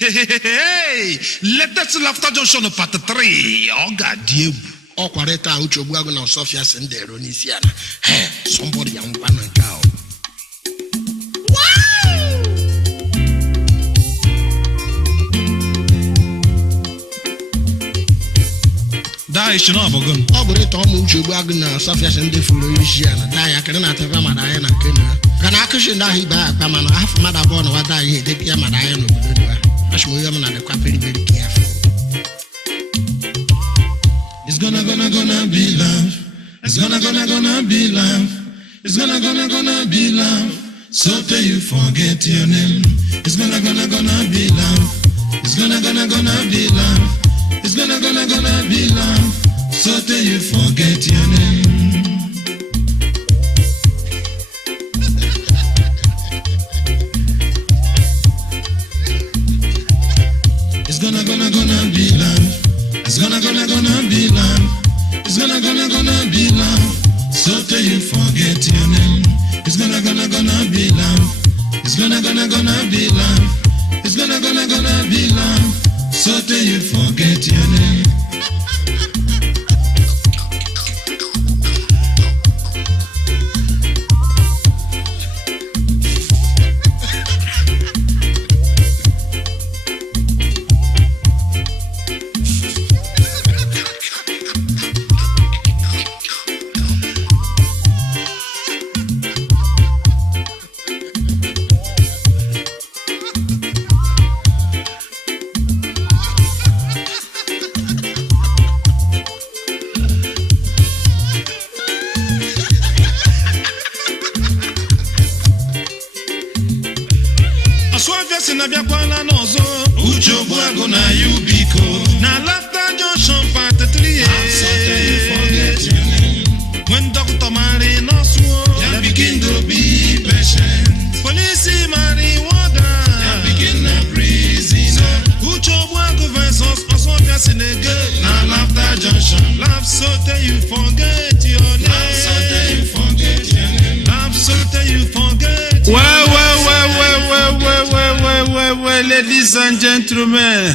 Hey, latest laughter junction part 3. Oga Diego. Okwareta Uche Ogbuagu na Osuofia Sendero n'Isiana. Somebody young man cow. Da is no abogun. Obreta Uche Ogbuagu na Osuofia Sendero n'Isiana. Da ya kere na teva madaya na Kenya. Kana akishe nda hiba kwa mana half mother born wa da ihe de kia madaya no budo. Ashmoya na de kwa very careful. It's gonna be love. It's gonna be love. It's gonna be love. So till you forget your name. It's gonna be love. It's gonna be love. It's gonna be love. So till you forget your name. It's gonna be love. It's gonna be love. It's gonna be love. So till you forget your name. It's gonna be love. It's gonna be love. It's gonna be love. So till you forget your name. Uche Ogbuagu na Ubiko na laughter junction part 3. When Dr. Mary Noswo, you begin to be patient. Police Mary Water, you begin a prisoner. Uche Ogbuagu versus Osuofia Senegal na laughter junction. Laugh so till you forget your name. Laugh so till you forget your name. Laugh so till you forget your name. Well, ladies and gentlemen.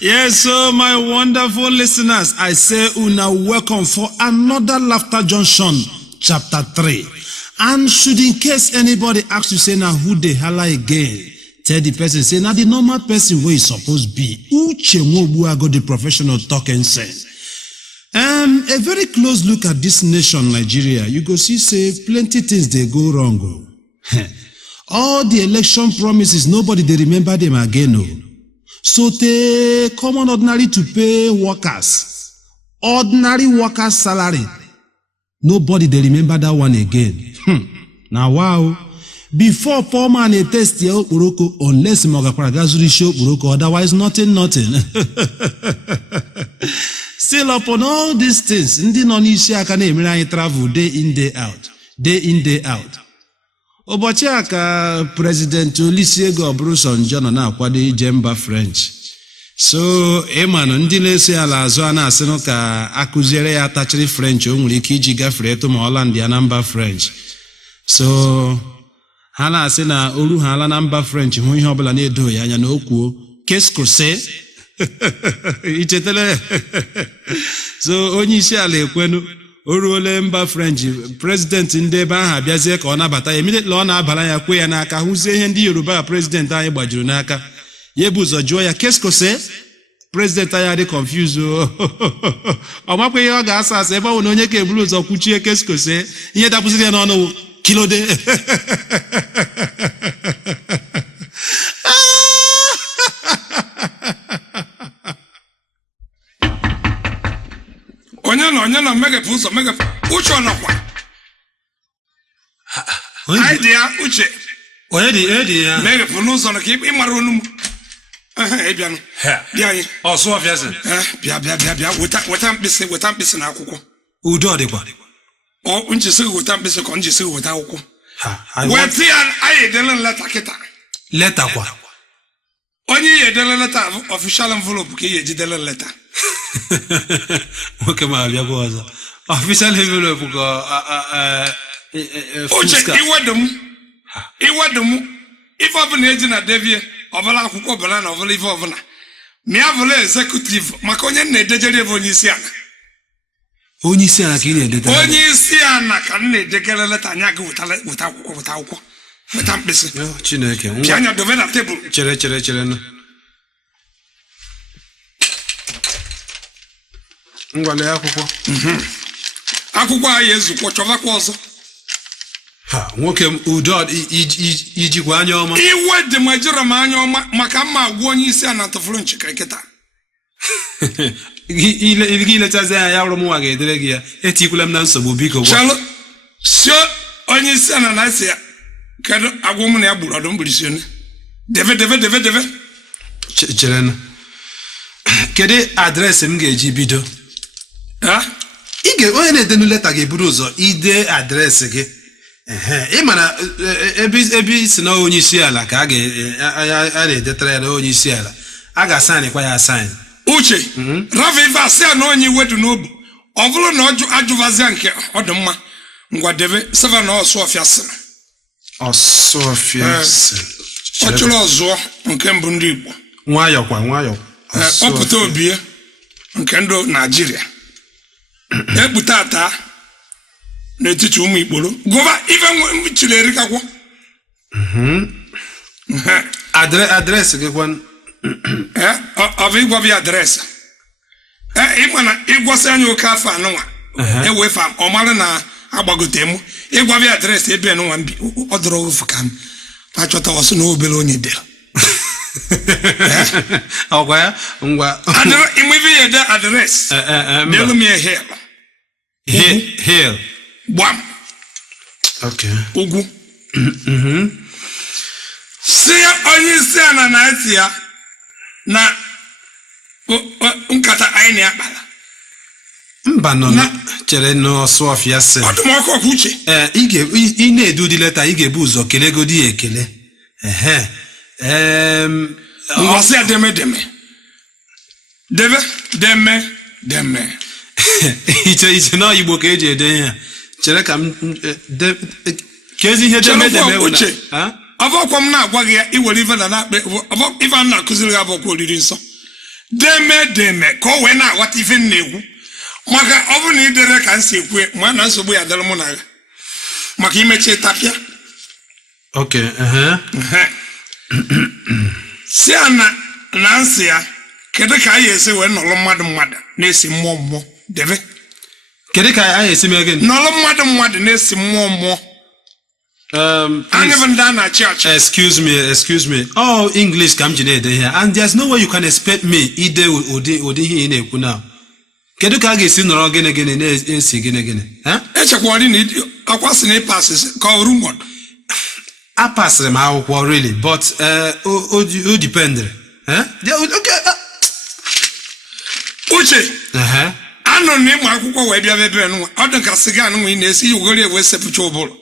Yes, so my wonderful listeners, I say una welcome for another Laughter Junction, chapter 3. And should in case anybody asks you, say, now who they holla again, tell the person, say, now the normal person where is supposed to be. Uche Ogbuagu, the professional talking sense. A very close look at this nation, Nigeria, you go see, say, plenty things they go wrong. All the election promises, nobody they remember them again. So they common ordinary to pay workers, ordinary workers' salary. Nobody they remember that one again. Now wow. Before poor man a test your Uroko, unless Mogaparagazuri show Uroko, otherwise nothing. Still upon all these things, Ndi Nonisha can travel day in, day out. Ụbọchị a ka President Olusegun Obasanjo na akwado ije mba French. So ịmanụ ndị na-eso ala azụ a na-asị nụ ka akụziere ya atachiri French o nwere ike iji gafere etu ma Holland ya na mba French. So ha na-asị na oru ha ala na mba French hụ ihe ọbụla na-edo ya anya na okwuo qu'est-ce que c'est? Ichetele. So onye isi ala ekwenu oruole mba French president ndị ebe ahụ abịazie ka ọ nabata ya immediately ọ na-abara ya kwe ya n'aka hụzie ihe ndị Yoruba president anyị gbajuru n'aka ya bụ ụzọ jụọ ya qu'est-ce que c'est? President anyị dị confused ọ makwa ihe ọ ga-asa asa ebe ọ bụ na onye ka eburu ụzọ kwuchie qu'est-ce que c'est ihe dapụsịrị ya n'ọnụ kilode. Onye na megapuso Uche onokwa. Idea Uche. Edi ya. Megapuso na keep ịmara onu. Ebianu. Bịa anyị. Osuofia se. Bịa. Weta mkpịsị na akwụkwọ. Udo dịkwa. O njisi weta mkpịsị ka njisi weta akwụkwọ. Weta ya anyị edele leta kịta. Leta kwa. Onye ya edele leta official envelope ka ya ejidele leta. Okay, ma bịa kwa ọzọ. Official envelope ka Uche iwedum iwedum ife ọbụla eji na devie ọbụla akwụkwọ ọbụla na ọbụla ife ọbụla mịa bụla executive maka onye na-edejere ebe onye isi ala ka ị na-edetara onye isi ala ka m na-edekere leta anya gị weta akwụkwọ weta mkpịsị Chineke pịa anya dobe na tebụl chere nụ ngwale akwụkwọ akwụkwọ anyị ezukwo chọvakwa ọzọ ha nwoke m udo ijikwa anya ọma iwe dị ma jiri m anya ọma maka mma agwa onye isi ala tụfuru nchekere kịta gị letazi anya ya rụrụ m nwa ga-edere gị ya etikwula m na nsogbu biko chalụ sio onye isi ala na-asị ya kedu agwa m na ya gburu ọdụm mkpirisi onye deve cherenụ kedu adreesị m ga-eji bido onye na-edenu leta ga-eburu ụzọ ide adreesị gị ị mana ebe isi na onye isi ala ka a na-edetara ya na onye isi ala a ga-asaịnịkwa ya asaịn uche ravive asị ya na onye iwedu n'obi ọ bụrụ na ajụvazia nke ọ dị mma ngwadebe sava na Osuofia sịrị ọ chụrụ ọzụọ nke mbụ ndị Igbo nwayọọ ọ pụta obie nke ndị Naijiria ekpute ata n'etiti ụmụ Ikporo gụba ife chiri erikakwọ adreesị gị kwan ọ bụ ịgwa bịa adreesị ịgwa na ịgwasị anya oke afọ anụnwa ewefe ọ mara na agbagote mụ ịgwa bịa adreesị ebe anụnwa mbi ọ dọrọ ofu ka m achọta ọsụ na obere onye dere ọgwa ya ngwa ime ife ya ede adreesị n'elu m ya Hill gbam ugwu si onye isi ala na-esi ya na nkata anyị na-akpara mba nọ na chere n'Osuofia sị ọdụmọkụ ọkụ uche ị na-edu dị leta ị ga-ebu ụzọ kelegodi ya ekele ngwasị ya deme iche na Igbo ka eji ede ihe chere ka m kezi ihe deme uche ọbọkwa m na-agwa gị ya iwere ife na na-akpa ife a na-akụziri gị abọkwa oriri nsọ deme ka o wee na-aghọta ife m na-ekwu maka ọ bụrụ na ị dere ka m si ekwu ma na nsogbu ya dịrị mụ na ya maka imechi tapịa si ya na nsị ya kedu ka anyị esi wee nọrọ mmadụ na-esi mmụọ debe kedu ka anyị esi mee gịnị nọrọ mmadụ na-esi mmụọ anyị bụ ndị a na-achị achị excuse me all English ka m ji na-ede ihe and there's no way you can expect me ide ụdị ihe ị na-ekwu na kedu ka a ga-esi nọrọ gịnị na-esi gịnị echekwara na akwasị na ịpasị ka ọrụ mmadụ apasịrị m akwụkwọ really but o dependere uche anọ na ịmụ akwụkwọ wee bịa ebe nwa ọ dị ka sịga anụnwa ị na-esi ya ugori wee sepụcha ụbụrụ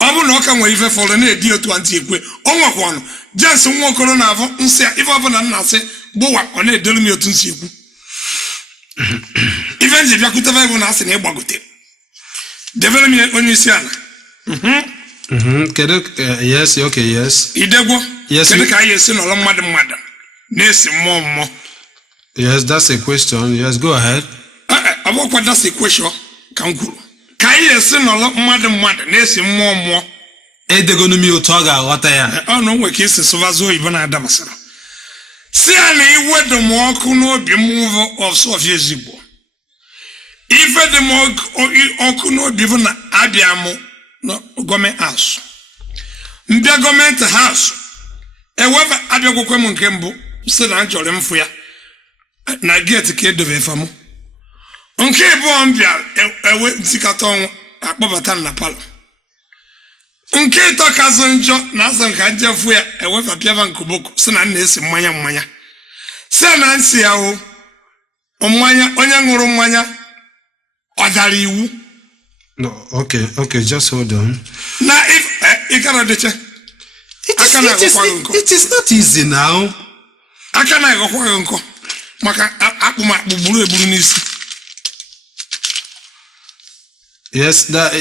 ọ bụrụ na ọ ka nwere ife fọrọ na-edi otu antị ekwe ọ nwekwanụ Jens nwa okoro na-avụ nsị ya ife ọbụla nna asị gbụwa ọ na-edelu m otu nsị ekwu ife nji bịakwute baịbụl na asị na ịgbagote debere m onye isi ala yes idegwo kedu ka anyị esi nọrọ mmadụ na-esi mmụọ yes that's a question yes go ahead ọbụkwa that's a question ka m kwuru ka anyị esi nọrọ mmadụ na-esi mmụọ edegonu m otu ọ ga-aghọta ya ọ na onwe ka esi sụvazi oyibo na-adabasara si ya na iwedo m ọkụ n'obi m Osuofia ezigbo ife dị m ọkụ n'obi bụ na abịa m gọọmenti haus mbịa gọọmenti haus eweba abịagwokwe m nke mbụ si na njọrọ mfụ ya na geeti ka edobe efe m nke ịbụọ m bịa ewe ntikata ọnwụ akpọbata na palọ nke ịtọ kazụ njọ na asọ nka njefu ya ewefa pịava nkoboko si na na-esi mmanya si na nsị ya mmanya onye ṅụrụ mmanya ọ dara iwu no okay just hold on na ịkara dịche aka na-agọkwa gị nkọ it is not easy now aka na-agọkwa gị nkọ maka akpụmakpụ gburu egburu n'isi Yes, that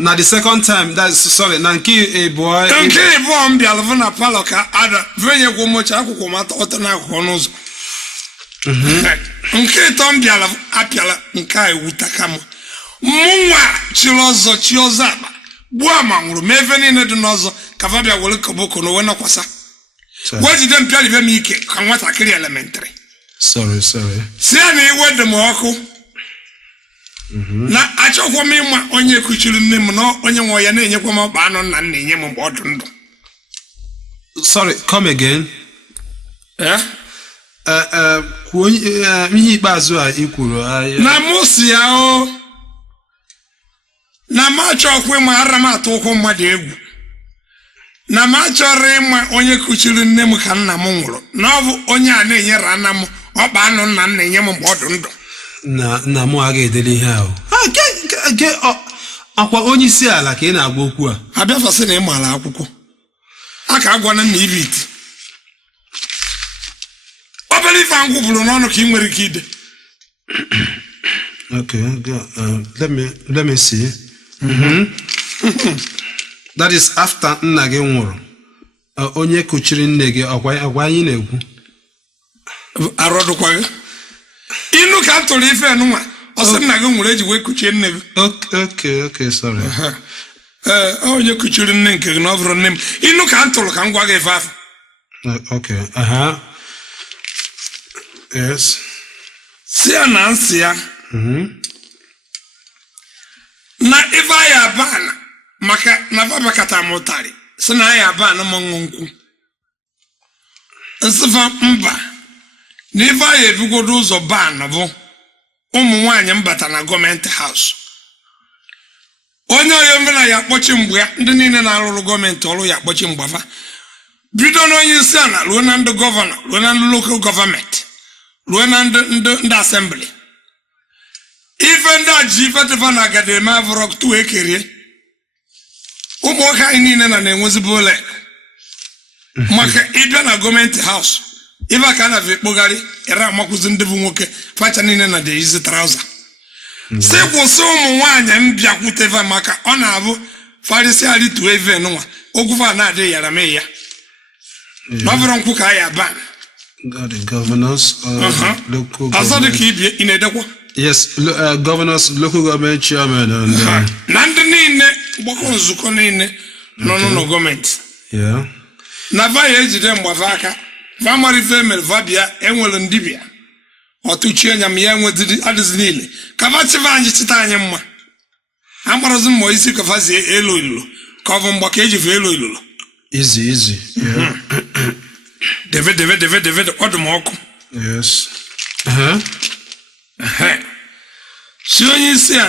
now the second time. That's sorry. Nanki boy. Nke boy mbialvo na palo ka ada venye kwa mocha akwụkwọ mata ọta na akwụkwọ n'ụzọ. Nke to mbialvo apịala nke a ewuta kama. Mụnwa chilozo chiozaba. Bua manguru meve niile dị n'ọzọ ka fa bịa were koboko no wena kwasa. Wajide mpiali ve mike ka nwata kiri elementary. Sorry. Si na iwe dị m ọkụ. Na achọkwa m ịma onye kuchiri nne m na onye nwe ya na-enyekwa m ọkpa anụ nna na-enye m mgbe ọ dị ndụ. Sorry, come again. Eh? Kwuo ihe ikpeazụ a ikwuru. Na mụ si ya o. Na m achọkwa ịma ara m atụ ụkwụ mmadụ egwu. Na m achọrọ ịma onye kuchiri nne m ka nna m nwụrụ. Na ọ bụ onye a na-enyere nna m ọkpa anụ nna na-enye m mgbe ọ dị ndụ. Na mụ aga edele ihe ahụ. Akwa onye isi ala ka ị na-agba okwu a. Abịafasị na ịmara akwụkwọ. Aka agwana na ibe iti. Obere ife ngwụ bụrụ n'ọnụ ka ị nwere ike ide. Okay, let me see. That is after nna gị nwụrụ. Onye kuchiri nne gị ọgwa anyị na-ekwu. Arọdụkwa gị. Inu ka tụrụ ife nwa. Ọsị nna gị nwere eji wee kuchie nne gị. Okay, sorry. Onye kuchiri nne nke gị na ọ bụrụ nne m. Inu ka tụrụ ka m gwa gị ife afọ. Okay, yes. Si ya na nsị ya. Na ife anyị abana maka na babakata mụtarị. Si na anyị abana m nkwụ. Nsịfa mba. Na ife anyị ebugodo ụzọ ban bụ ụmụ nwaanyị mbata na gọọmenti haus. Onye onye mbena ya kpọchi mgbe ya ndị niile na-arụrụ gọọmenti ọrụ ya kpọchi mgbafa. Bido n'onye isi ala ruo na ndị gọvanọ ruo na ndị lokal gọọmenti ruo na ndị asembli. Ife ndị a ji ife tịfa na agademe avụrọ tu ekerie. Ụmụ nwoke anyị niile na-enwezibu ụlọ maka ịbịa na gọọmenti haus. Ife ka na ekpogharị ere amakwụzi ndị bụ nwoke facha niile na deyizi trauza. Si kwụsị ụmụ nwaanyị mbịakwuteva maka ọ na-abụ farisi arịtuo eve nwa ogwufa na-adị yara mee ya. N'ọbụrụ nkwụ ka ya ban. The governors, local ọzọ dị ka ibie ị na-edekwa. Yes, governors, local government chairman and na ndị niile gbakọ nzukọ niile nọ n'ụlọ gọọmenti. Yeah. Na vaya ejide mgbafa aka. Famari femel vabia enwere ndibia. Ọtụchi anya m ya enwedịrị adịzi niile. Ka vachiva anyị chita anyị mma. Amarazi mmụọ isi ka fazi elo ilolo. Ka ọ bụ mgbaka eji fe elo ilolo. Easy. Yeah. David ọdụm ọkụ. Yes. Si onye isi a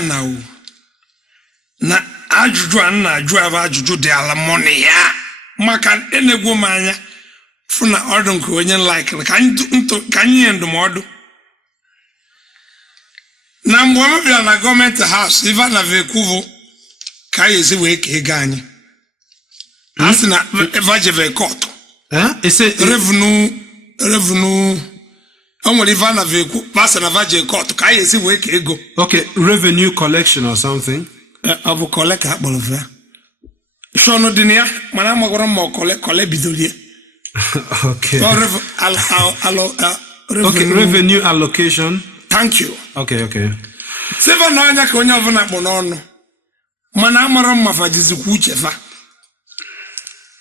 na ajụjụ a na-ajụ abụ ajụjụ dị ala mọnị ya. Maka enegwu m anya. Funa ọdụ nke onye laikiri ka anyị nye ndụmọdụ. Na mgbe m bịara na gọọmenti haus ife na vekwuvu ka anyị esi wee ka ego anyị. A sị na vajeve kọtụ. Revenue o nwere ife na vekwu pasị na vaje kọtụ ka anyị esi wee ka ego. Okay, revenue collection or something. Ọ bụ kọle ka akpọrọ fe. Shọnụ dị na ya mana amagwara m ma kọle bidolie. Okay. Revenue allocation. Thank you. Okay. Seven na anya ka onye ọbụla kpọ n'ọnụ. Mana amara mma fajizikwa uche fa.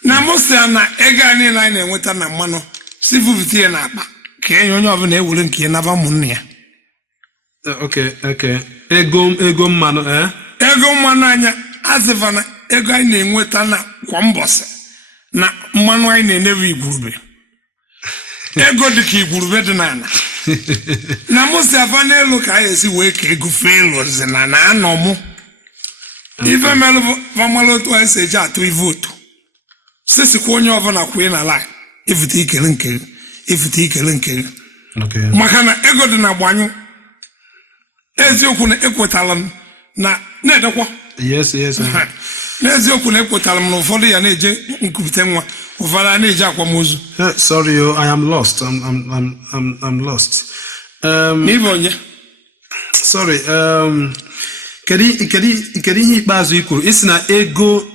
Na mụsịa na ego anyị na-enweta na mmanụ sivuviti ya na akpa ka enye onye ọbụla ewere nke ya naba ụmụnne ya. Okay. Ego mmanụ Ego mmanụ anya azịva na ego anyị na-enweta na kwa mbọsị. Na mmanụ anyị na-enewe igwurube. Ego dị ka igwurube dị n'ala. Na mụsị afa n'elu ka anyị esi wee ka ego fee lụzi na anọ mụ. Ife melụ bụ famalụ otu anyị si eji atụ ivotu. Sisikwa onye ọbụla kwee na lai ifute ikele nke. Maka na ego dị na gbanyụ. Eziokwu na ekwetala m na-edekwa. Yes. N'eziokwu na ekwetara m na ụfọdụ ya na-eje nkupute nwa ụfọdụ a na-eje akwamozu. Sorry, I am lost. I'm lost. N'ibe onye? Sorry. kedu ihe ikpeazụ i kwuru isi na ego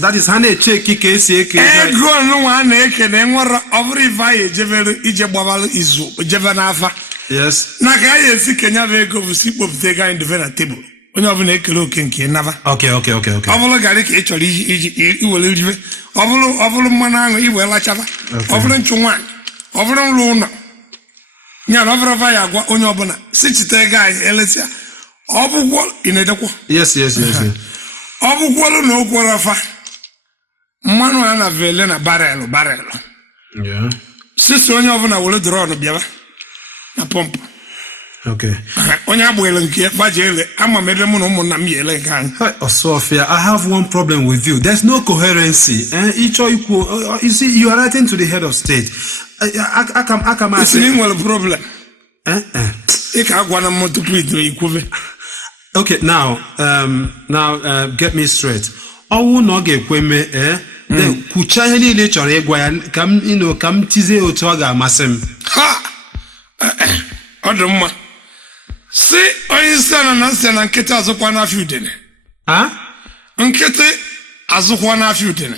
that is ha na-echeki ka esi eke ego nwa a na-eke na enwere ọ bụrụ ife anyị ejebere ije gbabalụ izu jebe n'afa yes na ka anyị esi kenya bụ ego bụ si kpopụta ego anyị debe na tebụl onye ọbụla ekele oke nke naba okay ọ bụrụ garị ka ị chọrọ iwere ribe ọ bụrụ mmanụ aṅụ iwe lachaba ọ bụrụ nchụ nwaanyị ọ bụrụ nrụ ụlọ nya na ọ bụrụ va ya agwa onye ọbụla si chita ego anyị elesịa ọ bụgwọ ị na-edekwa yes ọ bụgwọrụ na okworo fa mmanụ a na vele na barelụ yeah sisi onye ọbụla were drọn bịaba na pọmpụ okay onye agbụghịrị nke faji ele ama m ebe mụ na ụmụnna m yele nke anyị Osuofia, I have one problem with you. There's no coherency. You see, you are writing to the head of state. I isi na ị nwere problem ị ka agwa na mmụ tupu ikwube. Okay, now, get me straight. Ọwụ na ọ ga-ekwe me then kwucha ihe niile chọrọ ịgwa ya ka m tizie otu ọ ga-amasị m. Ọ dị mma. Si onye isi ala na nsị na nkịtị azụkwa n'afọ udene. Nkịtị azụkwa n'afọ udene.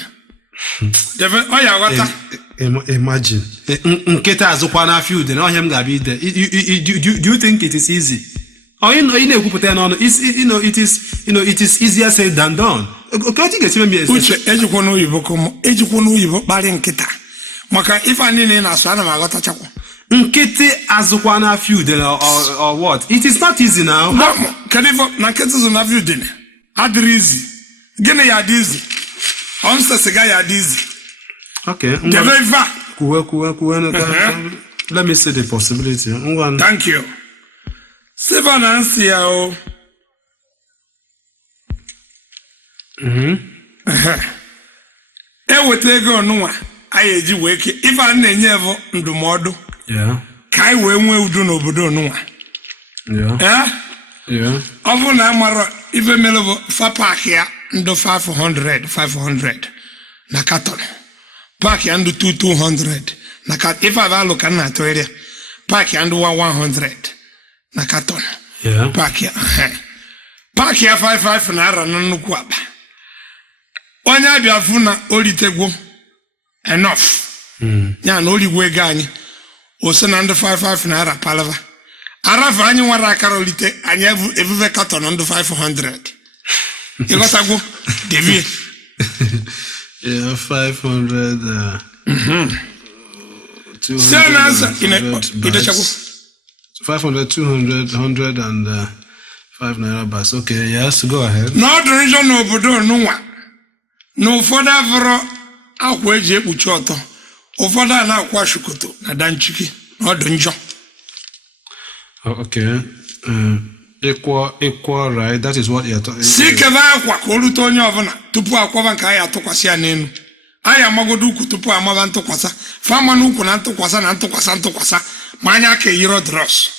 Debe ọ ya ghọta. Imagine. Nkịtị azụkwa n'afọ udene ọhịa m ga-abịa ide. Do you think it is easy? Ị na-ekwupụta ya n'ọnụ, it is easier said than done. Uche ejikwa n'oyibo kparị nkịta maka ife anyị na-asụ ana m aghọtachakwa. Nkịtị azụkwa n'afọ udene or what? It is not easy now. Kedu na nkịtị zụ n'afọ udene adịrị izi gịnị ya adị izi ọnsa siga ya adị izi. Okay. Debe ife a kuwe let me see the possibility. Thank you. Siva na nsị ya o. Eweta ego ọnụnwa anyị eji wee ke ife a na-enye bụ ndụmọdụ ka anyị wee nwee udo n'obodo ọnụnwa. Ọ bụrụ na amara ife mere bụ fa paakị ya ndụ 500 na katọn paakị ya ndụ 200 na katọn ife abalụ ka nna atụ ere paakị ya ndụ 100 na katọn paakị ya 55 naira na nnukwu akpa onye abịa fụ na oritegwo enough ya na origwo ego anyị ose na ndụ 55 naira palava arafa anyị nwere akara olite anyị evuve katọn ndụ 500 ịghọtagwo devie 500 500 200 100 and 5 naira bas. Okay, yes, go ahead. N'ọdụ njọ n'obodo nụnwa na ụfọdụ avụrụ akwa eji ekpuchi ọtọ ụfọdụ a na-akwa shukoto na danchiki n'ọdụ njọ. Okay. Equal right, that is what you're talking. Si kebe akwa ka o rute onye ọbụla tupu akwaba nke anyị atụkwasị ya n'elu anyị amagodo ukwu tupu amaba ntụkwasa fama n'ukwu na ntụkwasa ma anya ka eyiro dros.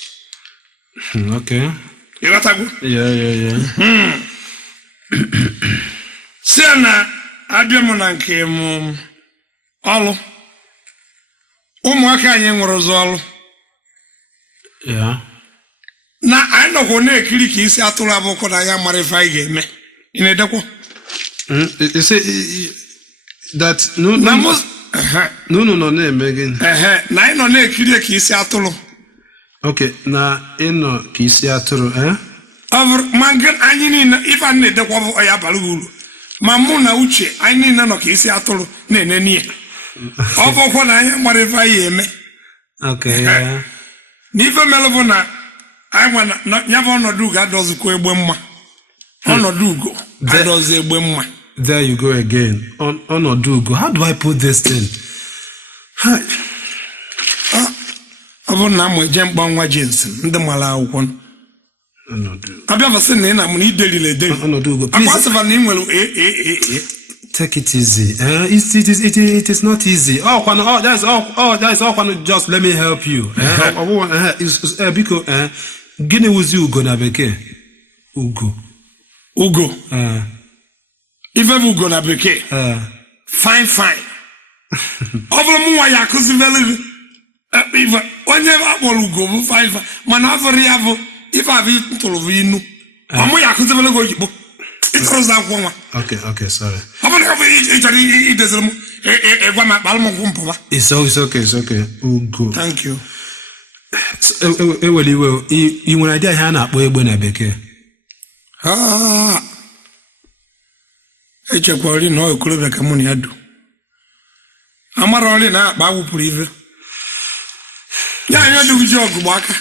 Okay. Ịghọtagwo? Yeah. Si na abịa m na nke m ọlụ ụmụaka anyị nwere ụzọ ọlụ na anyị nọkwa na-ekiri ka isi atụrụ abụkọ na ya mara ife anyị ga-eme. Ị na-edekwa? That no na-eme gị na anyị nọ na-ekiri ka isi atụrụ. Okay, na ịnọ ka isi atụrụ ma anyị niile ife a na-edekwa bụ ya bara uru ma mụ na Uche anyị niile nọ ka isi atụrụ na-ene n'ihe ọ bụkwa na anyị mara ife anyị eme. N'ife mere bụ na anyị ya bụ ọnọdụ ugo adọzikwa egbe mma. Ọnọdụ ugo adọzi egbe mma. There you go again. Ọnọdụ ugo. How do I put this thing? Ọ bụ na mụ eje mkpa nwa James ndị mara akwụkwọ abịa vasị na ị na mụ na iderila ederi ọnọdụ ugo. Akwasịba na ị nwere Take it easy. It is not easy. Just let me help you. Biko, gịnị wụzi ugo na bekee? Ugo. Ife bụ ugo na bekee. Fine. Ọ bụrụ m nwa ya akụzivele onye akpọrọ ugo bụ 5 mana afọrọ ya bụ ife a ntụrụ inu ọmụ ya akụzibele gị oyibo ịtụrụzi akwụkwọ nwa Okay, sorry. ọ bụrụ na ị chọrọ ideziri m ịgwa m akpalụ m nkwụ mpụba. It's okay. Ugo. Thank you. Ewere iwe ị nwere idea ihe a na-akpọ egbe na bekee? Echekwari na okorobịa ka mụ na ya du amara ọrị na-akpa awụpụrụ ive ya anya dugwu ji ọgụ gba aka.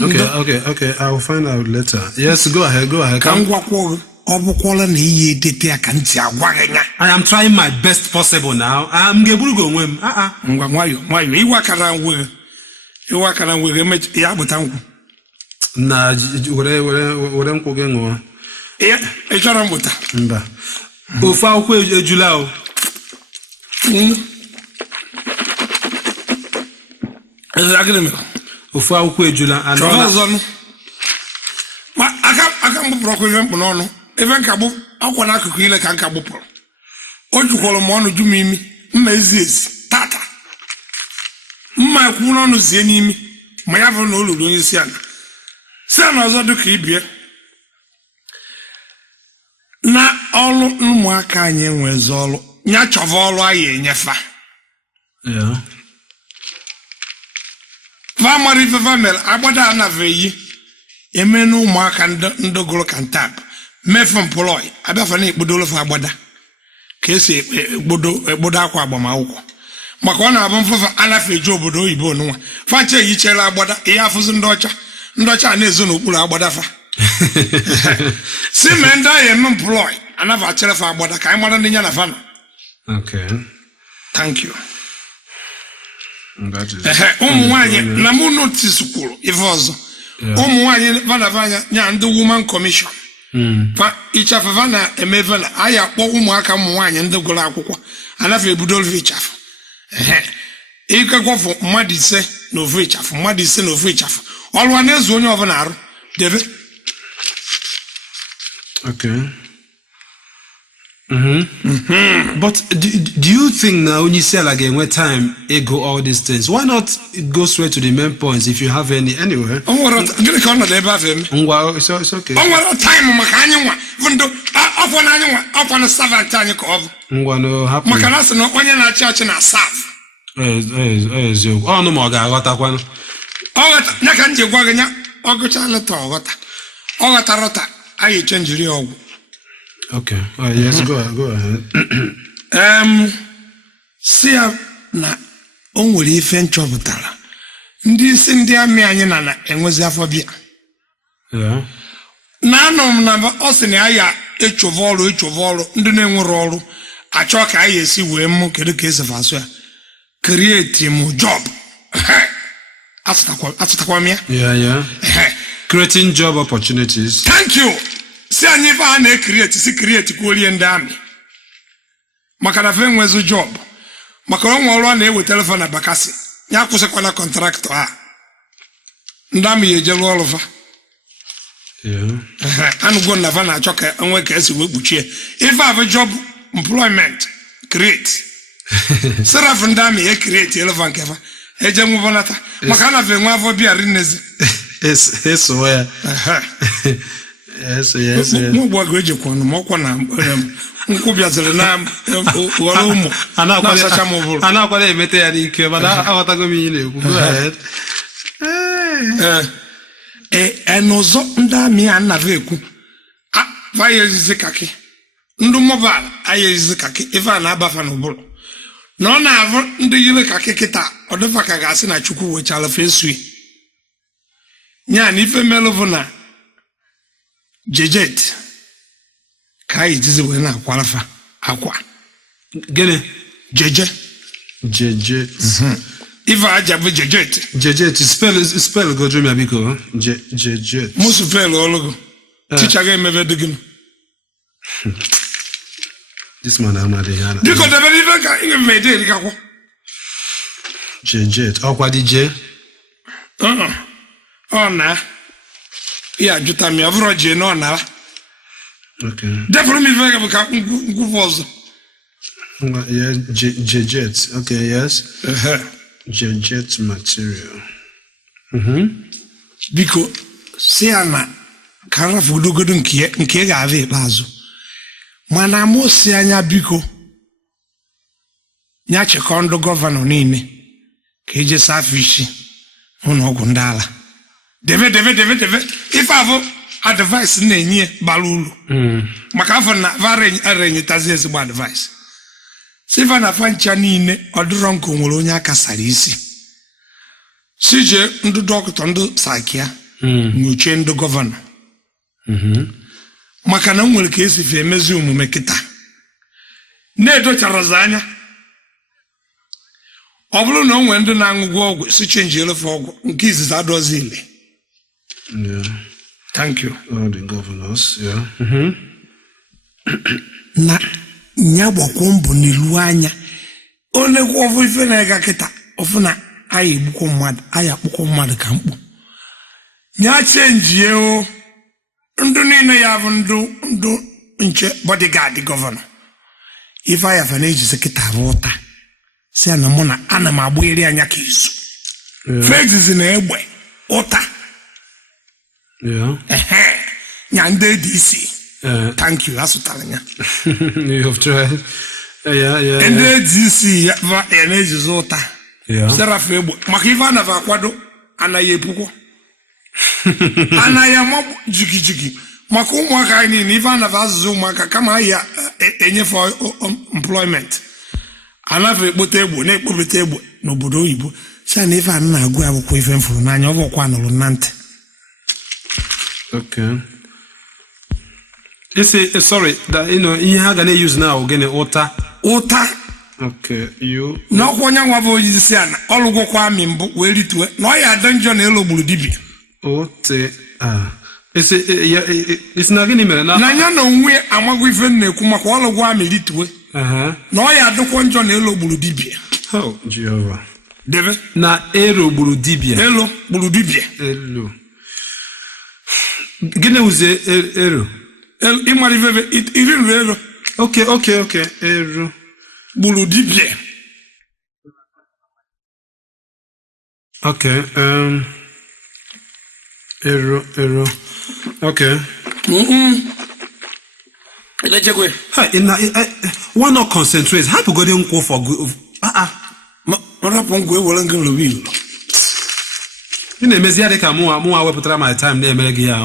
Okay. I will find out later. Yes, go ahead. Ka m gwakwa gị ọ bụkwala na iyi edete ya ka ntị agwa gị nya. I am trying my best possible now. I'm ga-eburu gị onwe m. Ngwa nwayọ iwe akara ngwe gị emechi ya gbụta nkwụ Na were nkwụ gị ṅụọ. Ị chọrọ mgbụta Mba. Ofe akwụkwọ ejula o. Ofe akwụkwọ ejula ọzọ ma aka mgbụpụrụ ọkụ ihe mkpụ n'ọnụ ebe nka gbụ akwa n'akụkụ ile ka nka gbụpụrụ o jukwara m ọnụ ju m imi mma ezi tata mma ekwu n'ọnụ zie n'imi ma ya bụrụ na o luru onye isi ala ọzọ dịka ibie na ọrụ ụmụaka anyị enwezi ọrụ nya chọva ọrụ anyị enyefa va mara ife va mere agbada anafe yi eme na ụmụaka ndị gụrụ kantap mefe mpụlọị abịafa na ekpodoro fa agbada ka esi ekpodo akwa agbamakwụkwọ maka ọ na-abụ mfefa anafe eji obodo oyibo n'ụwa facha eyichere agbada ihe afụzi ndị ọcha a na-ezo n'okpuru agbada fa si mee ndị ahụ eme mpụlọị anafa achere fa agbada ka anyị mara ndị nya na fa nọ. Okay. Thank you. Ụmụ nwaanyị na mụ notis kwuru ife ọzọ ụmụ nwaanyị vanavanya nya ndị woman commission ịchafụ na emeve na anyị akpọ ụmụaka ụmụ nwaanyị ndị gụrụ akwụkwọ anafe ebudoro ịchafụ ịkekwafu mmadụ ise na ofu ịchafụ ọrụ a na-ezu onye ọbụla arụ debe. Okay. But do you think now when you say like when time ego all these things, why not go straight to the main points if you have any anyway? It's okay. Time maka anyị nwa vndo afọ na anyị nwa afọ na servant anyị ka ọ bụ. Ngwa no happen. Maka na sị na onye na-achị achị na serve. Eziokwu. Ọ nụ ma ọ ga-aghọtakwanụ. Ọghọta nya ka m ji gwa gị nya ọgụcha leta ọghọta. Ọghọtarọta anyị echenjiri ọgwụ. Okay. Yes, go ahead. Si ya na o nwere ife nchọpụtara ndị isi ndị amị anyị na-enwezi afọ bịa. Na-anọ m na ọ sị na ya echova ọrụ ndị na-enwere ọrụ achọ ka anyị esi wee mụ kedu ka esi fasụ ya create m job. Atụtakwa m ya. Creating job opportunities. Thank you. Si anyị ife a na-ekrieti kwuorie ndị amị maka na fe nwezi job maka ọnwa ọrụ a na-ewe telefon na bakasị ya kwụsịkwana kọntraktọ a ndị amị ya ejelu ọrụ fa anụgo na fa na-achọ ka onwe ka esi wee kpuchie ife a job employment create seraf ndị amị ya create eleva nke fa eje nwụbọnata maka a na fe nwe afọ bịa rinezi eso ya. Yes. Ogbuagu ejekwanụ ma ọkwa na nkwụ bịaziri na ghọrọ ụmụ na-asacha m ụbụrụ. A na-akwado emete ya n'ike mana aghọtago m ihe na-ekwu. Go ahead. N'ụzọ ndị amị a nnafe ekwu vaya ezizi kaki ndị mobile aya ezizi kaki ife a na-abafa n'ụbụrụ na ọ na-abụ ndị yiri kaki kịta ọ dịfa ka ga-asị na Chukwu wechala fesui nya na ife melụvụ na jejet ka anyị jizi wee na-akwarafa akwa gịnị jeje ife aja bụ jejet spell go dream ya biko jejet musu fel ologo ticha ga emebe digin this man amade yana biko debere ife ka ihe mmede erikakwo jejet ọkwa DJ ọ na ya juta mi avro je no na okay defro mi vega ka nkufu ọzọ yeah jejet okay yes jejet material biko si ya na ka rafu udogodo nke ga-ava ikpeazụ mana mụ si anya biko nya chịkọ ndụ gọvanọ niile ka eje safi isi n'ụlọ ọgwụ ndị ala deve ife afọ advice na-enye bara uru maka afọ na vara enyetazi ezigbo advice sifa na fancha niile ọdụrọ nke nwere onye aka sara isi si jee ndị dọkịta ndị sakia nyochie ndị gọvanọ maka na nwere ka esi fi emezi omume kịta na-edocharazi anya ọ bụrụ na o nwere ndị na-aṅụgwọ ọgwụ si chenji elefe ọgwụ nke izizi adọzi ile. Thank you. All the governors, yeah. Na nya gbakwo mbụ n'ilu anya onye kwa ọfụ ife na-ega kịta ọfụ na aya egbukwo mmadụ aya akpụkwo mmadụ ka mkpu nya chenji o ndụ niile ya bụ ndụ nche bodyguard gọvanọ ife aya fa na-ejizi kịta bụ ụta si ya na mụ na ana m agba iri anya ka izu fezizi na egbe ụta nya ndị ADC. Thank you, asụtara ya. You have tried. Ndị ADC ya na-ejizi ụta seraf egbe maka ife anaghị akwado anaghị epukwo anaghị ama jigijigi maka ụmụaka anyị niile ife anaghị azụzụ ụmụaka kama ya enyefe employment anaghị ekpote egbe na-ekpobete egbe n'obodo oyibo si na ife a na-agụ akwụkwọ ife mfụrụ n'anya ọ bụkwa nụrụ na ntị. Okay. Sorry, that you have gonna use now again uta. Okay, you. No kwanya nwa bo yisi ana. Olugo kwa mi mbu we ritue. No ya dungeon elo gburu dibia. Ote It's not gonna matter now. Na nya no nwe amago ife na-ekwu maka olugo ami ritue. No ya adukwo njo na elo gburu dibia. Oh, Jehovah. Deve na elo gburu dibia. Elo gburu dibia. Elo. Gịnị uze ero? Imarive even ero. Okay. Ero. Gburu dibia. Okay. Ero. Okay. Elejekwe. Why not concentrate? How to go there go for good? Rapon go wala ngelo wil. Ina emezi ade ka mụ wepụtara my time na-emere gị ya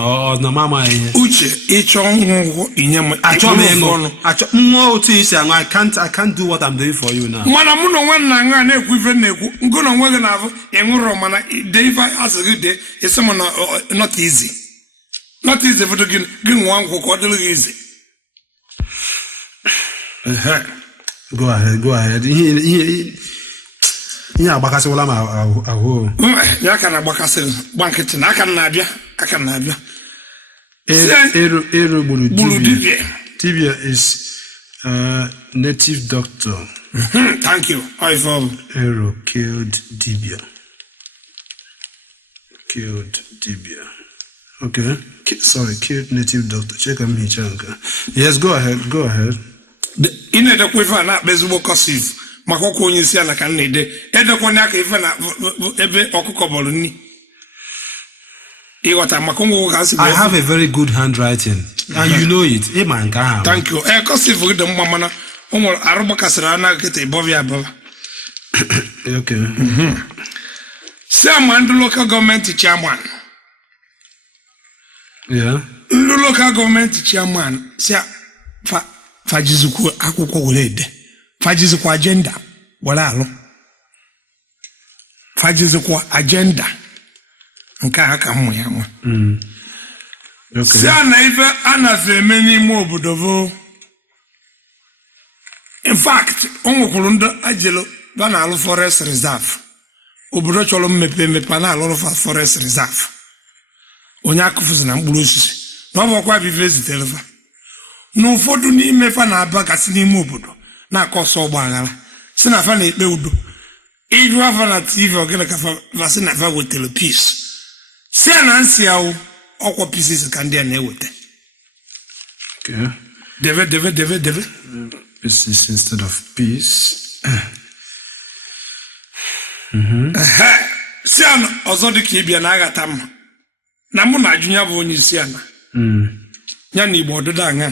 na mama ihe Uche ịchọ ngwụ inyem achọ m ịṅụ achọ nwa otu isi aṅụ I can't do what I'm doing for you now. Mana mụ na nwanne aṅụ na-ekwu ife na-ekwu ngo na onwe gị na-afụ ịṅụrọ mana de ife asị gị de isi m na not easy foto gị nwa ngwụ ka ọ dịrị gị easy. Go ahead ihe agbakasịwala m ahụ ya ka na-agbakasị gba nkịtị na aka na-abịa ero gburu dibia. Tibia is native doctor. Thank you. Ero killed dibia. Okay. Sorry, killed native doctor. Check him here. Yes, go ahead. Ine da kwefa na bezugbo kosiv maka ọkụ onye isi ala ka na-ede edekwana aka ife na ebe ọkụkọ bọrọ nni ịghọta maka ngwụ ka I have a very good handwriting and you know it. Ịma nke ahụ. Thank you. Kosiv gị dị mma mana o nwere arụ gbakasịrị ana nkịta ịbọbịa abọba. Okay. Si ama ndị local gọọmenti chairman. Yeah. Ndị local gọọmenti chairman si fajizikwu akwụkwọ were ede fajizikwa agenda were alụ fajizikwa agenda nke aka mmụ ya nwa. Si na ife a na-afe eme n'ime obodo bụ in fact o nwekwuru ndị ajelo ba na-alụ forest reserve obodo chọrọ mmepe na-alụrụ forest reserve onye akụfuzi na mkpụrụ osisi na ọ bụkwa bife zitere fa n'ụfọdụ n'ime fa na-aba gasị n'ime obodo na-akọ ọsọ ọgba aghara si na fa na-ekpe udo ịjụ afa na TV ogene ka fa si na fa wetara peace si na nsị ahụ ọkwa pieces ka ndị a na-eweta. Deve pieces instead of peace. Si ọzọ dị ka ịbịa na aghata mma na mụ na ajụ ya bụ onye isi ala ya na Igbo ọdịda aṅa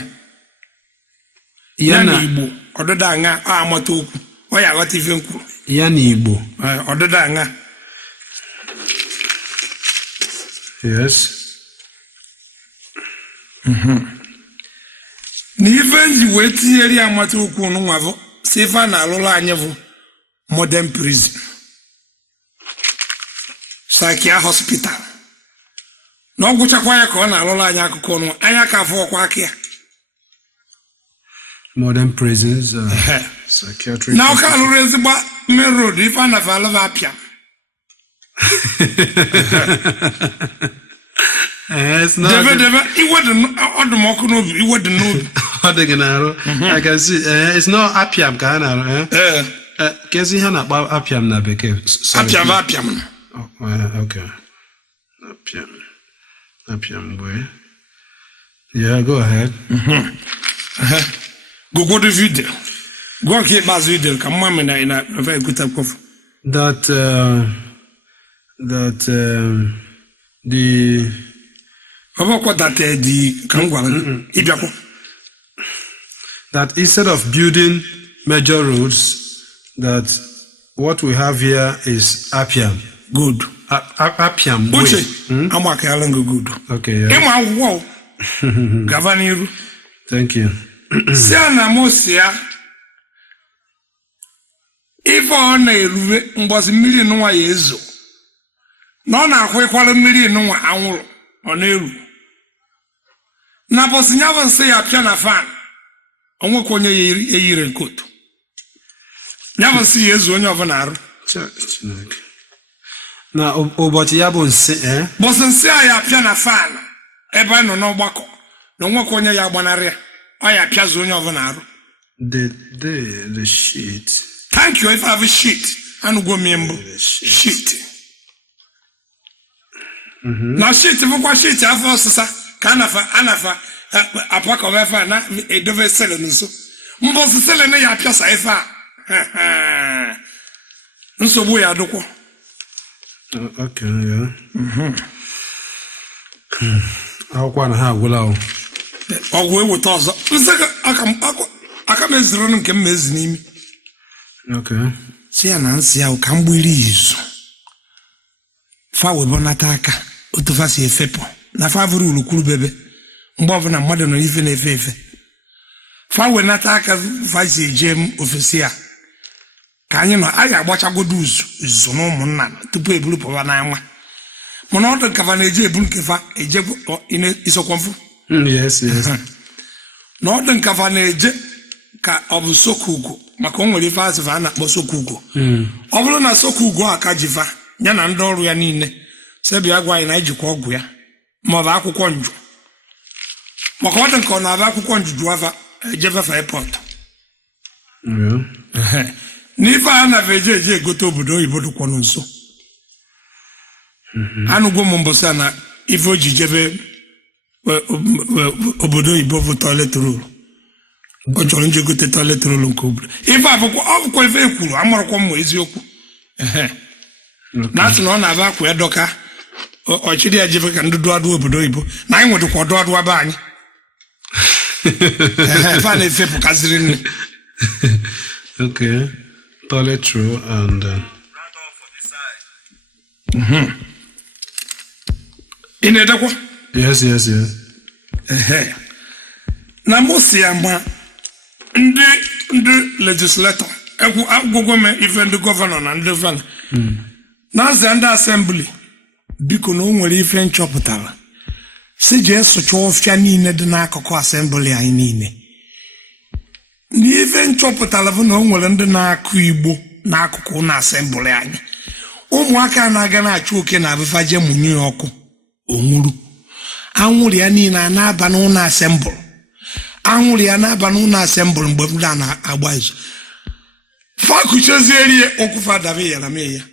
ya na Igbo ọdịda aṅa amata okwu ọ ya aghọta ife nkwuru ya na Igbo ọdịda aṅa yes na ife nji wee tinyere ya amata okwu n'nwa bụ si ife a na-alụrụ anyị bụ modern prison Sakia hospital na ọ gwụchakwa ya ka ọ na-alụrụ anyị akụkọ ọnụ anya ka afọ ọkwa aka ya modern prisons psychiatric na ọka alụrụ ezigbo main road ife a nafe alụva apịa debe iwedu ọdụmọkụ n'obi iwedu n'obi ọ dị gị n'arụ I can see it's not apiam ka a na-arụ kezi ihe a na-akpọ apiam na bekee apịam okay apiam boy yeah go ahead go to video go nke ikpeazụ video ka mma me na very good of that the that instead of building major roads, that what we have here is apiam. Good. Apiam. Uche, I'm good. Okay. Yeah. Governor. Thank you. Siana Mosia. If on a was a million no yezo. No na kwekwala mmiri no anwụrụ ọ na-eru na bọsị nya bụ nsị ya pịa na fan onwekwa onye eyire nkoto nya bụ nsị ya ezu onye ọbụla arụ na ụbọchị ya bụ nsị bọsị nsị a ya pịa na fan ebe a nọ n'ọgbakọ na onwekwa onye ya agbanarị ya ọ ya pịazụ onye ọbụla arụ the shit thank you if I have a shit anụgwo m mbụ shit na shit bụkwa shit afọ ọsịsa ka anafa apakọba efe a na edobe sele nso mbọsị sele na ya apịasa efe a nsogbu ya adụkwọ akwụkwọ na ha agwụla ọgwụ eweta ọzọ nsị aka m eziri nke m ezi n'imi si ya na nsị ya ka mgbiri izu fa webọnata aka otu fa si efepụ na fa vụrụ urukwuru bebe mgbe ọbụla mmadụ nọ ife na-efe efe fa wenata aka fa si eje ofesi ya ka anyị nọ anyị agbachagodo uzu na ụmụnna tupu eburu pụwa n'ama mana ọdụ ka fa na-eje eburu nke fa eje isokwamfu na ọdụ nka fa na-eje ka ọ bụ sokugo maka o nwere ife asị fa a na-akpọ sokugo ọ bụrụ na sokugo a ka ji fa ya na ndị ọrụ ya niile sebia gwa anyị na ejikwa ọgwụ ya maọbụ akwụkwọ nju maka ọ dị nke ọ na-abịa akwụkwọ njuju afa ejefefe airport n'ife a na eje egote obodo oyibo dịkwanụ nso anụgwo m mbọsị a na ife o ji jebe obodo oyibo bụ toilet roll ọ chọrọ nje gote toilet roll nke obodo ife ọ bụkwa ife ekwuru amarụkwa m eziokwu na-asị na ọ na-aba akwa ya dọka ọchịrị ya jefe ka ndị dụadụ obodo oyibo na anyị nwedịkwa ọdụadụ be anyị efe a na-efepụkaziri nne toilet roll and ị na-edekwa yes na mbosi ya ma ndị legislator agwụgwọ m ife ndị gọvanọ na ndị vanọ na-aza ndị asembli biko na o nwere ife nchọpụtara si jee sụcha ọfịa niile dị n'akụkụ asembli anyị niile n'ife nchọpụtara bụ na o nwere ndị na-akụ igbo n'akụkụ na asembli anyị ụmụaka na-aga na-achụ oke na abịfa je mụnye ya ọkụ onwuru anwụrụ ya niile a na-aba n'ụlọ asembli anwụrụ ya na-aba n'ụlọ asembli mgbe m na-agba izu fakuchezieri okwu fadabe ya na mee ya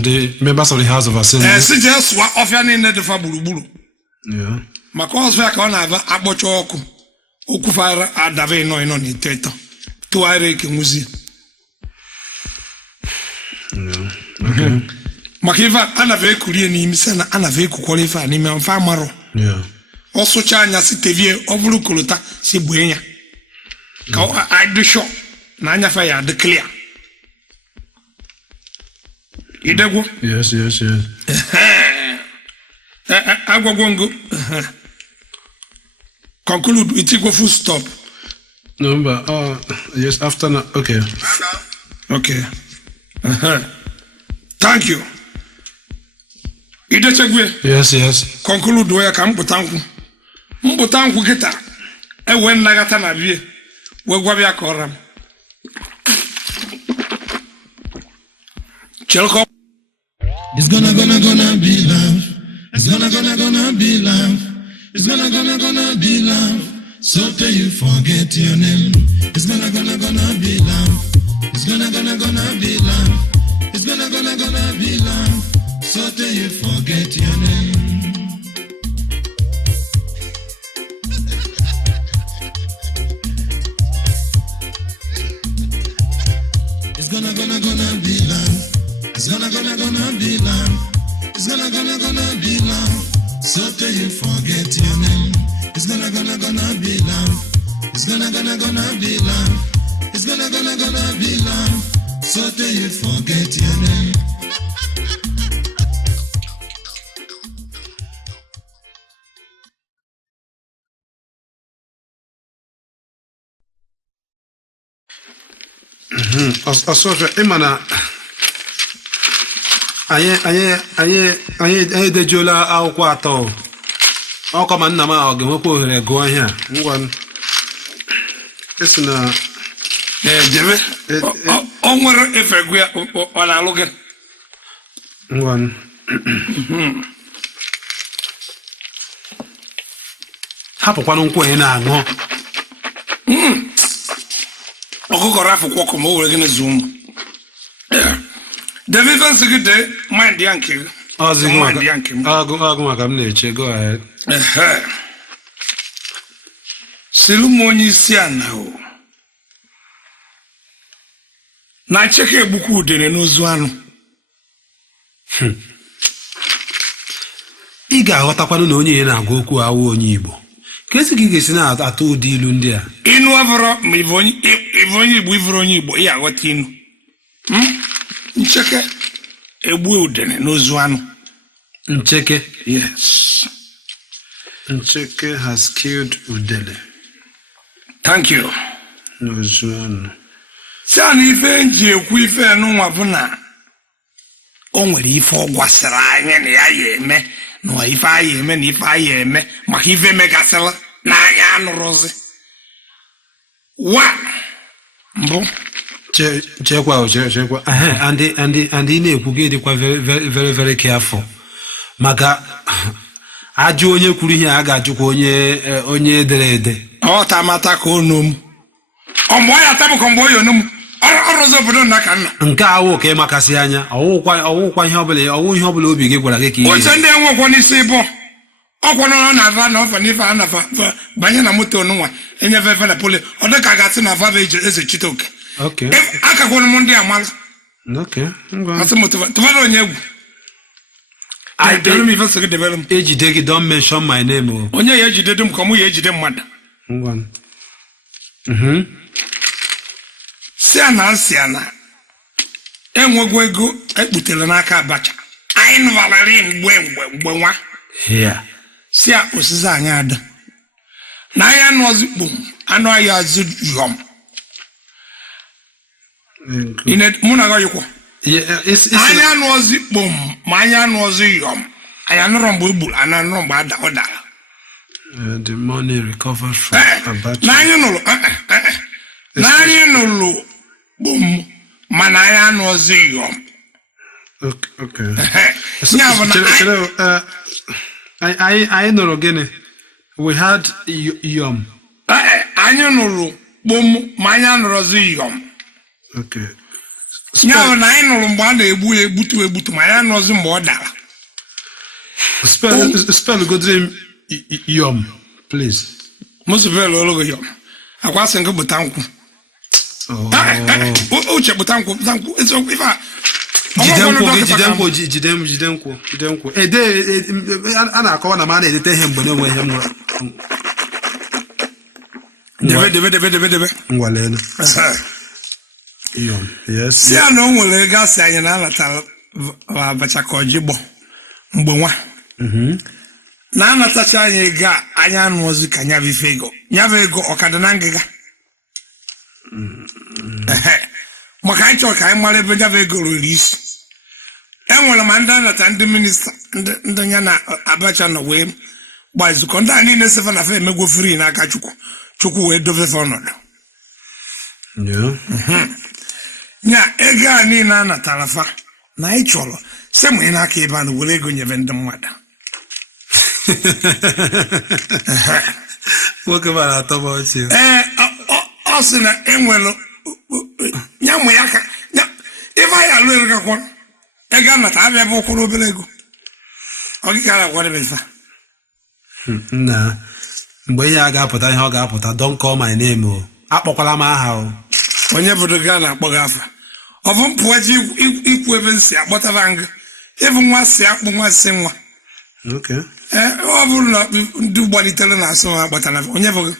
the members of the House of Assembly. Si je sụwa ọfịa niile dịfa gburugburu maka ọzọ ya ka ọ na-aba akpọcha ọkụ okwu fara adabe ịnọ n'ito ịtọ tụgharịa eke nwuzie maka ife a na-ave ekurie n'ime sị na a na-ave ekukwara ife a n'ime mfe amarụ ọ sụcha anya si tevie ọ bụrụ kolota si gbuo ya ka adị shọ na anya fa ya adị clear idegwo Yes. agwagwo ngo conclude it go full stop. Number. Yes. After now. Okay. Thank you. Idechegwe. Yes. Conclude where ka mpụta nkwụ kịta ewe nnagata na bie we gwabịa ka ọra m chelko. It's gonna be love. It's gonna be love. It's gonna be love. So till you forget your name. It's gonna be love. It's gonna be love. It's gonna be love. So till you forget your name. It's gonna be love. It's gonna be love. It's gonna be love. So till you forget your name. It's gonna be love. It's gonna be love. It's gonna be love. So till you forget your name. Osuofia, imana anyị edejuola akwụkwọ atọ ọkọ ma nna m ọ ga-enwekwa ohere gụọ ihe a ngwa esi na jebe o nwere efe gụ ya ọ na-alụ gị ngwa hapụkwanụ nkwụ onye na-aṅụ ọkụkọ rafụkwa ọkụ ma o were gị na zoom David Van Segede mind ya nke gị agụ maka m na-eche go ahead silu m onye isi ana o na cheke egbukwa udene n'ozu anụ ị ga-aghọtakwanụ na onye na-agwa okwu awụ onye Igbo ka esi ka ị ga-esi na-atụ ụdị ilu ndị a inu avọrọ ma ịbụ onye Igbo ịvụrụ onye Igbo ị aghọta inu ncheke egbu udene n'ozu anụ ncheke yes ncheke has killed udele thank you n'ozu anụ si a na ife nji ekwu ife n'ụwa bụ na o nwere ife ọ gwasịrị anya na ya eme na ife anyị eme na ife anyị eme maka ife megasịla na anya anụrụzi wa mbụ chekwa and ị na-ekwu gị dịkwa very very careful maka ajụ onye kwuru ihe a ga-ajụkwa onye edere ede ọta mata ka onum ọmụ ya tabụ ka mgbe onum ọrụzọ obodo nna ka nna nke awụ ka ịmakasị anya ọwụkwa ihe ọbụla obi gị gwara gị ka ihe oche ndị enwekwa n'isi bụ ọkwa nọ na ava na ọfa n'ife a nafa banye na moto onunwa enyefe efe na poli ọ dị ka gasị na ava eze chite oke akakwana m ndị amala asị m tụfadụ onye egwu ejide gị don't mention my name onye ya ejide dị m ka mụ ya ejide mmadụ si a na enwegwu ego ekputere n'aka Abacha anyị nụvarari mgbe nwa si a osisi anyị ada na anyị anụ ọzọ ikpo anụ anyị azụ yọm mụ na gọyikwa anyị anụ ọzọ ikpo ma anyị anụ ọzọ yọm anyị anụrọ mgbe egburu anyị anụrọ mgbe ọ dara the money recovered from Abacha na anyị nụrụ gbom mana anyị anụ ọzọ yọm anyị nụrụ gịnị we had yom anyị nụrụ gbom ma anyị anụrụ ọzọ yọm ya bụ na anyị nụrụ mgbe a na-egbu ya egbutu ma anyị anụ ọzọ mgbe ọ dara spell godrim yom please mosipel ologo yọm akwasị nke bụta nkwụ uche bụta nkwụ eziokwu ife a jide nkwụ a na-akọwa na ma na-edete ihe mgbe na-enwe ihe debe ngwalelu si ya na o nwere ego asị anyị na anatara abacha ka ọjị gbọ mgbe nwa na anatacha anyị ego a anyị anụ ozi ka nyabụ ego ọkada na ngịga maka anyị chọrọ ka anyị mara ebe nyabụ ego ruru isi enwere ma ndị anata ndị minista ndị ya na abacha nọ wee gbazukọ ndị a niile sefa na fe emegwo fri n'aka chukwu wee dofefe ọnọdụ nya ego a niile a natara fa na anyị chọrọ semụ n'aka ebe a na were ego nyebe ndị mmadụ nwoke mara atọ m ọchị ọ sị na enwere nya mụ ya ka ife anyị alụ ego gakwọ ego a nata abịa bụ ụkwụrụ obere ego ọgịkara agwadebe nna mgbe ihe a ga-apụta ihe ọ ga-apụta don't call my name o akpọkwala m aha o onye bụdo gaa na-akpọ gị afa ọ bụ mpụwa ji ikwu ebe nsi akpọtara nga ịbụ nwa si akpụ nwa si nwa ọ bụrụ na ndị gbalitere na asụ ha akpọtara onye bụ gị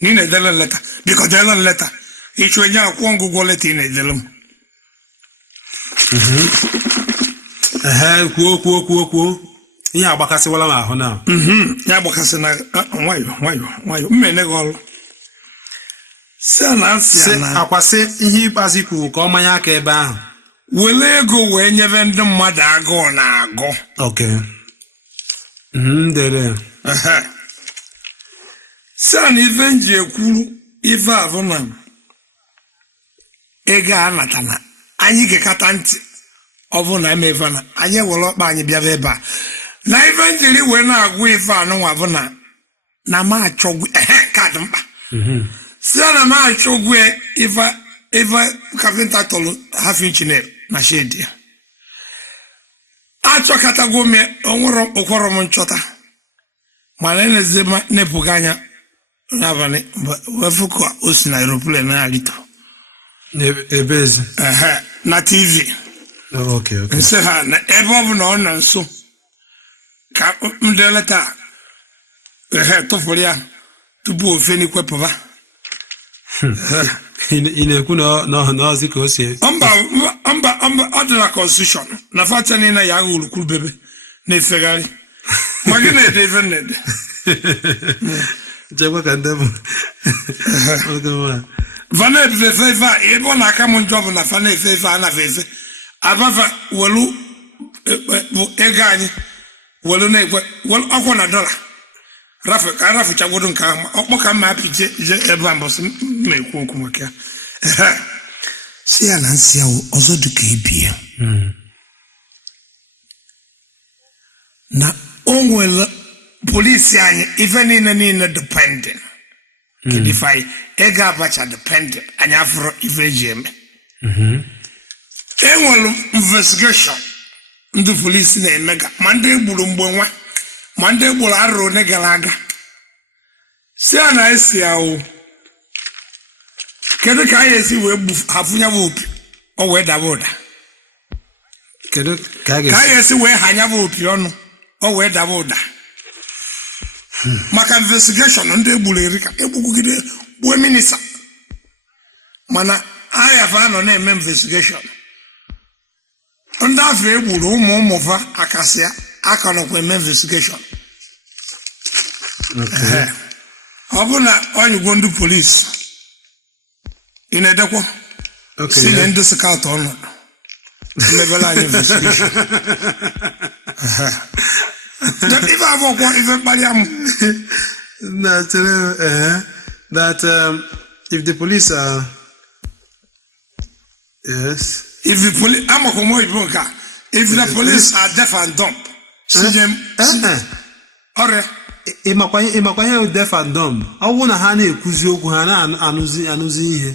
na ị na-edere nleta biko dere nleta ịchụ onye akwụkwọ ngụgwọ leta ị na-edere m kwuo ihe agbakasịwala m ahụ na ya agbakasị na nwayọ mmene gị ọrụ akwasị ihe ikpeazụ kwuru ka ọ manye aka ebe ahụ were ego wee nyebe ndị mmadụ agụụ na-agụ dere na ife nji ekwuru ife ahụ na ego a nata na anyị gekata ntị ọ bụ na emeve na anyị were ọkpa anyị bịaba ebe a na ife njiri wee na-agwụ ife anụnwa bụ na ma achọgwu kaadị mkpa na ma achọgwu ife kapịnta tọrọ half inch na shedi ya achọkatagwo m onwere ụkwọrọ m nchọta mana na-eze na-epụga anya n'abalị wefuka o si na aeroplane na-alito ebezi na tv nse ha na ebe ọ bụ na ọ nọ nso ka ndị leta tụfụrụ ya tupu ofe n'ikwepụba ị na-ekwu na ọzi ka o si mba ọ dị na constitution na facha niile ya agha urukwuru bebe na-efegharị ma gị na-ede ife na-ede chekwa ka ndị bụ fana efefe ife a ebe ọ na-aka m njọ bụ na fana efe ife a na-efe efe abafa welu ego anyị welu na-ekwe ọkwụ na dọla ka arafụchagwodo nke ahụ ọkpọ ka mma apị je ebe a mbọsị mma ekwu okwu maka ya si ya na nsị ya ọzọ dị ka ibi ya na o nwere polisi anyị ife niile dependent kedu ife anyị ego abacha dependent anyị afụrụ ife eji eme enwere investigeshọn ndị polisi na-emega ma ndị egburu mgbe nwa ma ndị egburu arụrụ one gara aga si a na esi ahụ kedu ka anyị esi wee hafụnyabụ opi o wee daba ụda kedu ka anyị esi wee hanyabụ opi ọnụ o wee daba ụda maka investigeshọn ndị egburu eri ka egbugide gbuo minista mana ayafa anọ na-eme investigeshọn ndị afọ egburu ụmụfa akasịa aka nọkwa eme investigeshọn ọ bụ na ọnyịgwo ndị polisi ị na-edekwa si na ndị sikaụtụ ọnọdụ emebela anyị investigeshọn ife abụọkwa ife mkparị amụ that if the police are if the police amakomo ibo nka if the police are deaf and dumb ọrịa ịmakwa ihe deaf and dumb ọ bụrụ na ha na-ekwuzi okwu ha na-anụzi ihe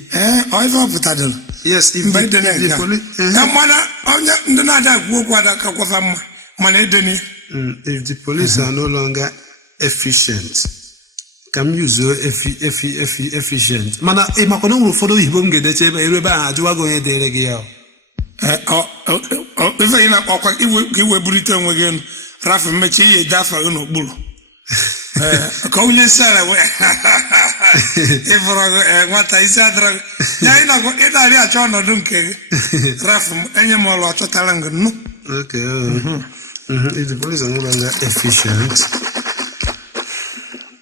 ife ọpụtadịrị yes if the police mana onye ndị na-ada ekwu okwu adakakwafa mma mana edeni if the police are no longer efficient ka m yuzuo efficient mana ịmakwa na nwere ụfọdụ oyibo m ga-edeche ebe ahụ ajụwago onye dere gị ya ife ị na-akpọkwa iwe burite onwe gị elu rafu mmechi ihe dafa gị n'okpuru ka onye isi ala ịfụrụ nwata isi adịrọ ya ị na-arị achọ ọnọdụ nke gị rafu enye m ọlụ ọchọtara ngị nnu. Okay. If the police are no longer efficient,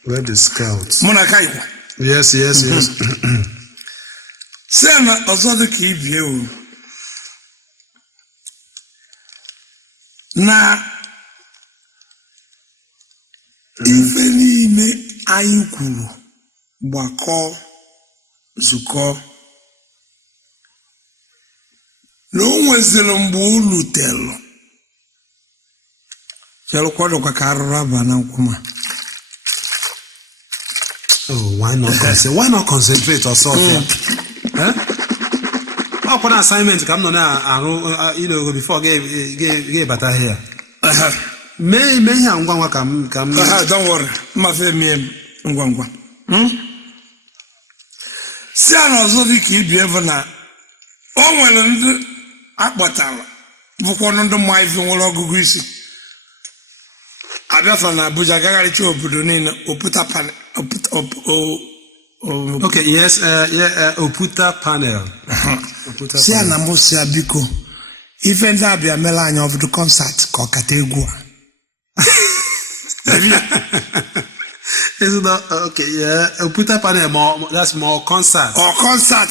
let the scouts. Mụ na ka ikwa. Yes. Si na ọzọ dị ka ibie o na ife niile anyị kwuru gbakọ zukọ na o nweziri mgbe o lutelụ chelụkwadụkwa ka arụrụ aba na nkwụma. Oh, why not concentrate Osuofia? Ọ kwụna assignment ka m nọ na-arụ before gị bata here. Mee ihe a ngwa ngwa ka m don't worry, mmafe mie ngwa. Si a na ọzọ dị ka ibi ebe na o nwere ndị akpọtara bụkwanụ ndị mma ife nwere ọgụgụ isi abịafa na Abuja gagharịcha obodo niile Okay, yes, Oputa panel. Si a na mbụ si ya biko ife ndị abịa mere anyị ọbụdụ kọnsat ka ọ kata egwu a. Isn't that okay? Yeah, Oputa panel that's more concert. Or concert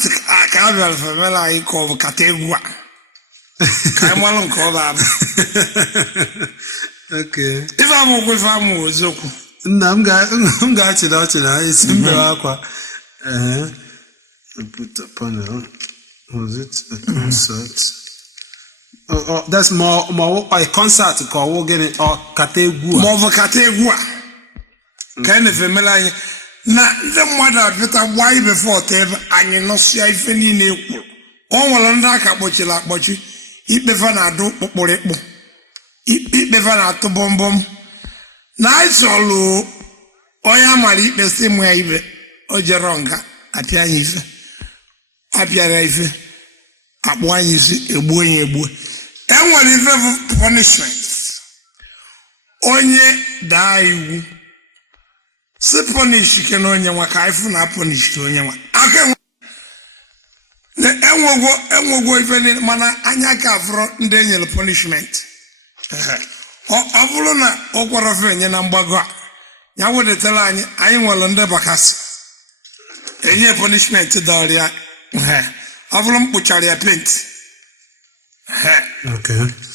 ka abịa mere anyị ka ọ bụ kata egwu a. Ka anyị malụ nke ọ bụ. Okay. Ife amụkwa ife amụ eziokwu. Nna m ga-achị na ọchị na isi mbewe akwa. Oputa panel. Was it a concert? Oh, that's more a concert ka ọ wụ gịnị ọ kata egwu a. Ma ọ bụ kata egwu a. Ka anyị na-efe mere anyị na ndị mmadụ abịata gbaa ibe fọt ebe anyị nọsịa ife niile ekwuru. O nwere ndị aka kpọchiri akpọchi ikpefa na-adụ kpụkpụrịkpụ ikpefa na-atụ bọmbọm na anyị chọlụ onye amara ikpe si mụ ya ibe o jere nga apịa anyị ife apịara ife akpụ anyị isi egbuo ya egbuo. Enwere ife bụ punishment onye daa iwu si punish ke na onye nwa ka anyị fụ na punish onye nwa aka enwegwo ife niile mana anya ka afụrụ ndị enyere punishment. Ọ bụrụ na ọ gwara ofe enye na mgbago a ya wedetara anyị nwere ndị bakasị enye punishment dọrịa ọ bụrụ mkpụchara ya penti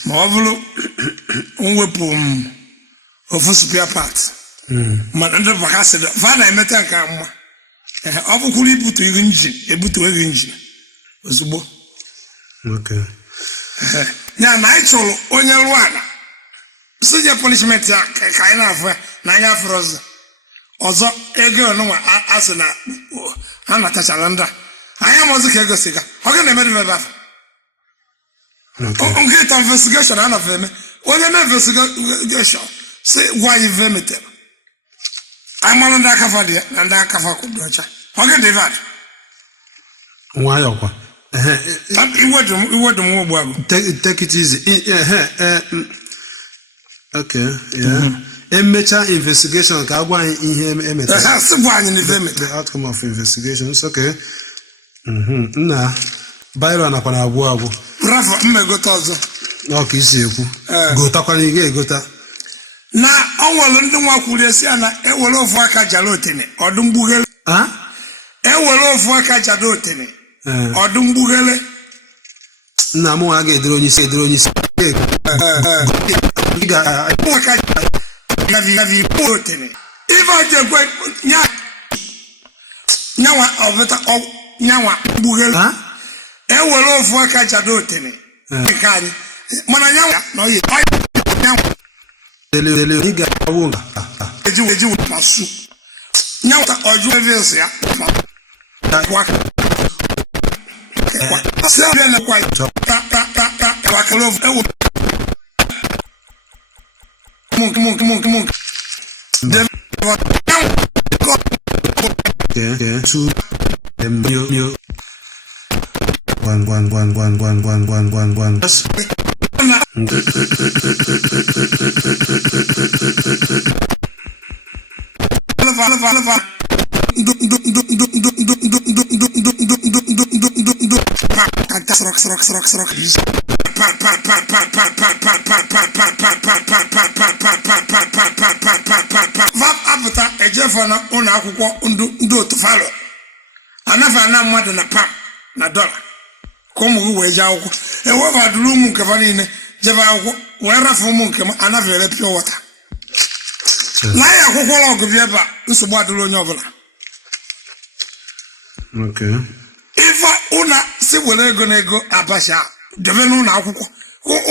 ma ọ bụrụ mwepụ ofu spare part mana ndị bakasị va na-emeta nke mma ọ bụkwuru ibutu ego injin ebutu ego injin ozugbo. Ya na anyị chọrọ onye rụọ ala si je punishment ya ka anyị na-afụ ya na anya afụrụ ọzọ ego ọnụnwa asị na ha natachara ndị a anyị amazị ka ego siga ọ ga na-emerụ ebe afọ nke ịta investigeshọn a nọfe eme onye mee investigeshọn si gwa anyị ife metere anyị malụ ndị akafa dị ya na ndị akafa kwụdị ọcha ọ ga dị vad nwayọkwa iwe dum Ogbuagu. Take it easy. Okay, yeah. Emecha investigation ka agwa anyị ihe emetara. The outcome of investigation. It's okay. Nna Byron nakwa na agwụ. Rafa mmegota ọzọ. Ọ ka isi ekwu. Gotakwana ị ga-egota. Na ọ nwere ndị nwa kwuru esi na ewere ofu aka jara otene ọdụ mgbughere. Ewere ofu aka jara otene ọdụ mgbughere. Nna m nwa ga-edere onye isi. Nyawa ọbụta nyawa mgbughere ewere ofu aka jado otene nke anyị mana nyawa na oyi eji masu nyawa ọjụ eves ya apụta ejefana ụlọ akwụkwọ ndị otu falo anafa na mmadụ na pam na dọla ka ụmụ gị wee jee akwụkwọ ewebadụrụ ụmụ nke fa niile jebe akwụkwọ wee rafe ụmụ nke m anafa ere pure water na ya akwụkwọ ụlọ ọgụ bịa ebe a nsogbu adịrị onye ọbụla ife ụna si were ego na ego abacha debe n'ụlọ akwụkwọ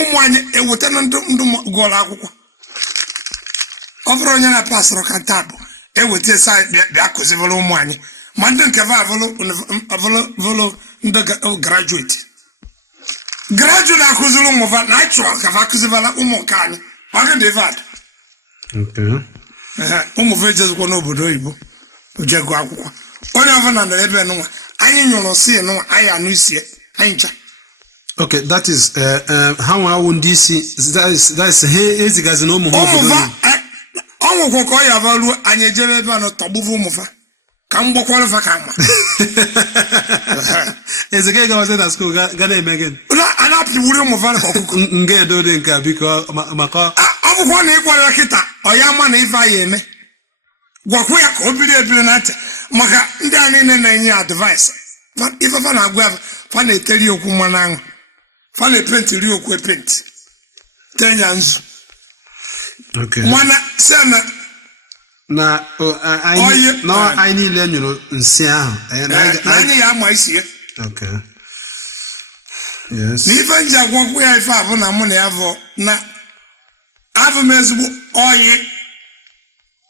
ụmụ anyị eweta na ndị gụọrọ akwụkwọ ọ bụrụ onye na-pasịrị ka taa bụ eweta esa bịa kụzivere ụmụ anyị ma ndị nke avụlụ ndị grajueti akụziri ụmụ va na achọrọ ka va kụzivela ụmụ nke anyị ọgụ devad ụmụ va ejezikwa n'obodo oyibo ojego akwụkwọ onye ọbụla na ebe nwa anyị nyụrụ si nwa anyị anụ isi anyị ncha. Okay, that is how I want this that's hey ezigazi na ụmụ ha obodo ọnwụkwọ ka ọ ya valuo anyị ejebe ebe a na tọgbuvu ụmụfa ka m gbakwara fa ka mma ezike gawazi na school ga na-eme gị a na-apịwuri ụmụfa ka ọkụkọ nga edode nke biko maka akwụkwọ na ịgwara kịta ọ ya ma na ife anyị eme gwakwa ya ka o biri ebiri na ntị maka ndị a niile na-enye advice ife fa na-agwa ya fa na-eteri okwu mmanụ aṅụ fa na-epenti ri okwu epenti tenya nzu mana si na anyị niile nyụrụ nsị ahụ na anyị ya ama isi ya n'ife nji agwakwu ya ife abụ na mụ na ya bụ na abụ m ezigbo oyi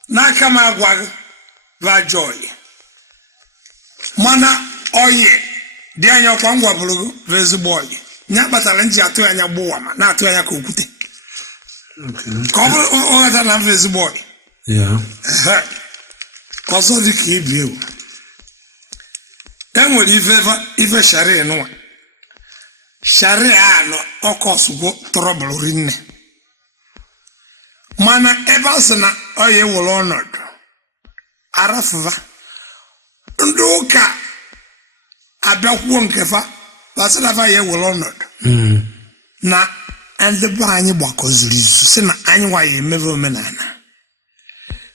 n'aka m agwaghị vajọ oyi mana oyi dị anya ọkwa ngwa bụrụ bụ ezigbo oyi nya kpatara nji atụ anya gbụwa ma na-atụ anya ka okwute ka ọ bụrụ ọghata na mfe ezigbo oyi ọzọ dị ka ibi ewu enwere ife sharia nwa sharia anọ ọkọsụgwo trọbụl rinne mana ebe a sị na ọ ya ewere ọnọdụ arafuva ndị ụka abịakwuo nkefa basịrafa ya ewere ọnọdụ na ndị be anyị gbakọziri izu si na anyị nwa ya emebe omenala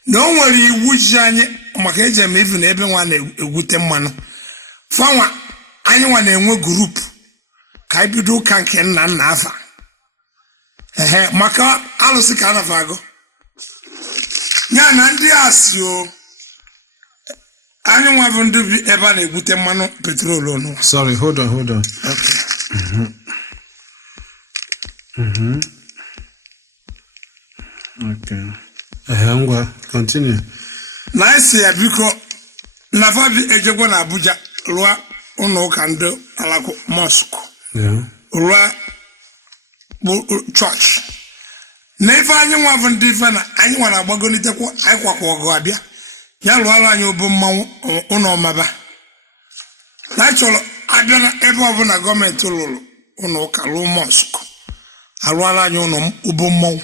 na o nwere iwu ji anyị maka eji eme ivu na ebe nwa na-egwute mmanụ fanwa anyị nwa na-enwe gurupu ka anyị bido ụka nke nna nna afa maka alụsị ka a nafa agụ ya na ndị a si o anyị nwa bụ ndị bi ebe a na-egwute mmanụ petrol ọnụ. Sorry, hold on. Okay. Ngwa, continue. Na isi ya biko na fabi ejegwa na Abuja lụọ ụlọ ụka ndị alakụ mosque. Lụọ church. Na ife anyị nwa bụ ndị ife na anyị nwa na-agbagolitekwa anyị kwakwa ọgụ abịa ya lụọla anyị obu mmanwụ ụlọ ọmaba na chọrọ abịa na ebe ọbụla gọọmenti lụrụ ụlọ ụka lụọ mosque alụọla anyị ụlọ obu mmanwụ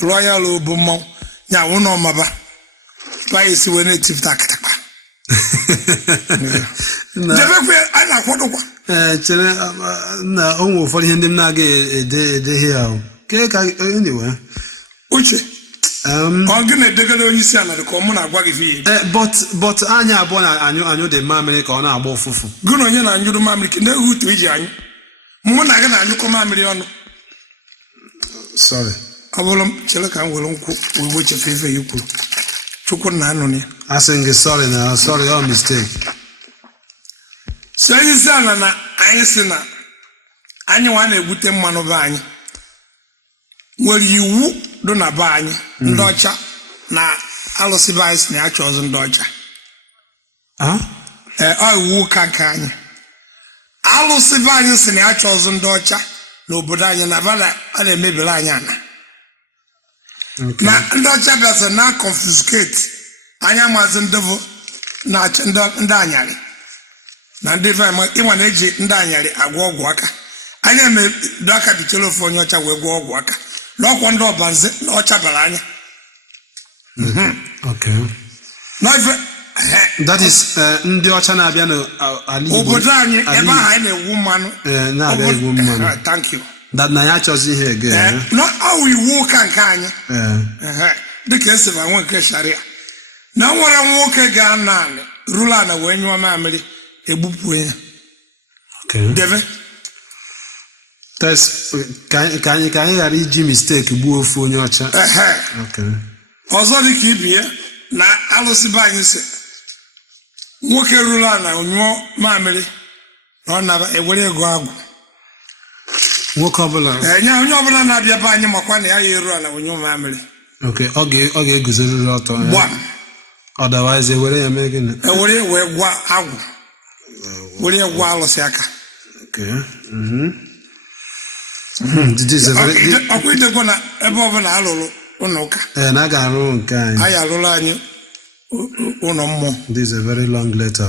lụọ ya lụọ obu mmanwụ ya ụlọ ọmaba pa esi wee na-etifta akatakpa debekwe a na-akwadokwa chere na onwe ụfọdụ ihe ndị m na-aga ede ihe ahụ ke ka anyway uche ọ gị na-edegara onye isi ala dị ka ọmụ na-agwa gị ihe but anyị abụọ na anyụ dị mamịrị ka ọ na-agba ụfụfụ gị na onye na-anyụrụ mamịrị ka na-ehu utu iji anyụ mụ na gị na-anyụkọ mamịrị ọnụ sorry ọ bụrụ m chere ka m were nkwụ wee chefe ife ya kwuru chukwu na anụ ya asị gị sorry all mistake si onye isi ala na anyị si na anyị nwa na-egwute mmanụ be anyị nwere iwu dị na be anyị ndị ọcha na alụsị be anyị si na ya chọọzụ ndị ọcha ọ iwu ụka nke anyị alụsị be anyị si na ya chọọzụ ndị ọcha n'obodo anyị na bada a na-emebiri anyị ana na ndị ọcha bịasị na confiscate anya maazị ndị bụ na ndị anyarị na ndị fama ịnwa na-eji ndị anyarị agwọ ọgwụ aka anya eme do aka bichara ofe onye ọcha wee gwọ ọgwụ aka n'ọkwa ndị ọbanze na ọcha bara anya Okay. That is ndị ọcha na-abịa n'ala Igbo obodo anyị ebe ahụ anyị na-egwu mmanụ na-abịa egwu mmanụ. Thank you. That na ya achọzi ihe ege ọ iwu ụka nke anyị dịka esi na nwe nke sharia na nwere nwoke ga-ana anị rụrụ ana wee nyụọ mamịrị egbupụ ya debe ka anyị ghara iji mistake gbuo ofu onye ọcha. ọzọ dịka ibie na alụsị be anyị si nwoke rụrụ ana nyụọ mamịrị na ọ naba ewere ego agwụ nwoke ọbụla nye onye ọbụla na-abịa be anyị makwa na ya eru ala onye mamịrị ọ ga-eguzorịrị ọtọ otherwise ewere ya mee gịnị ewere wee gwa agwụ were gwa alụsị aka ọkwa idekwa na ebe ọbụla alụrụ ụlọ ụka na a ga-arụ nke anyị arụrụ anyị ụlọ mmụọ. This is a very long letter.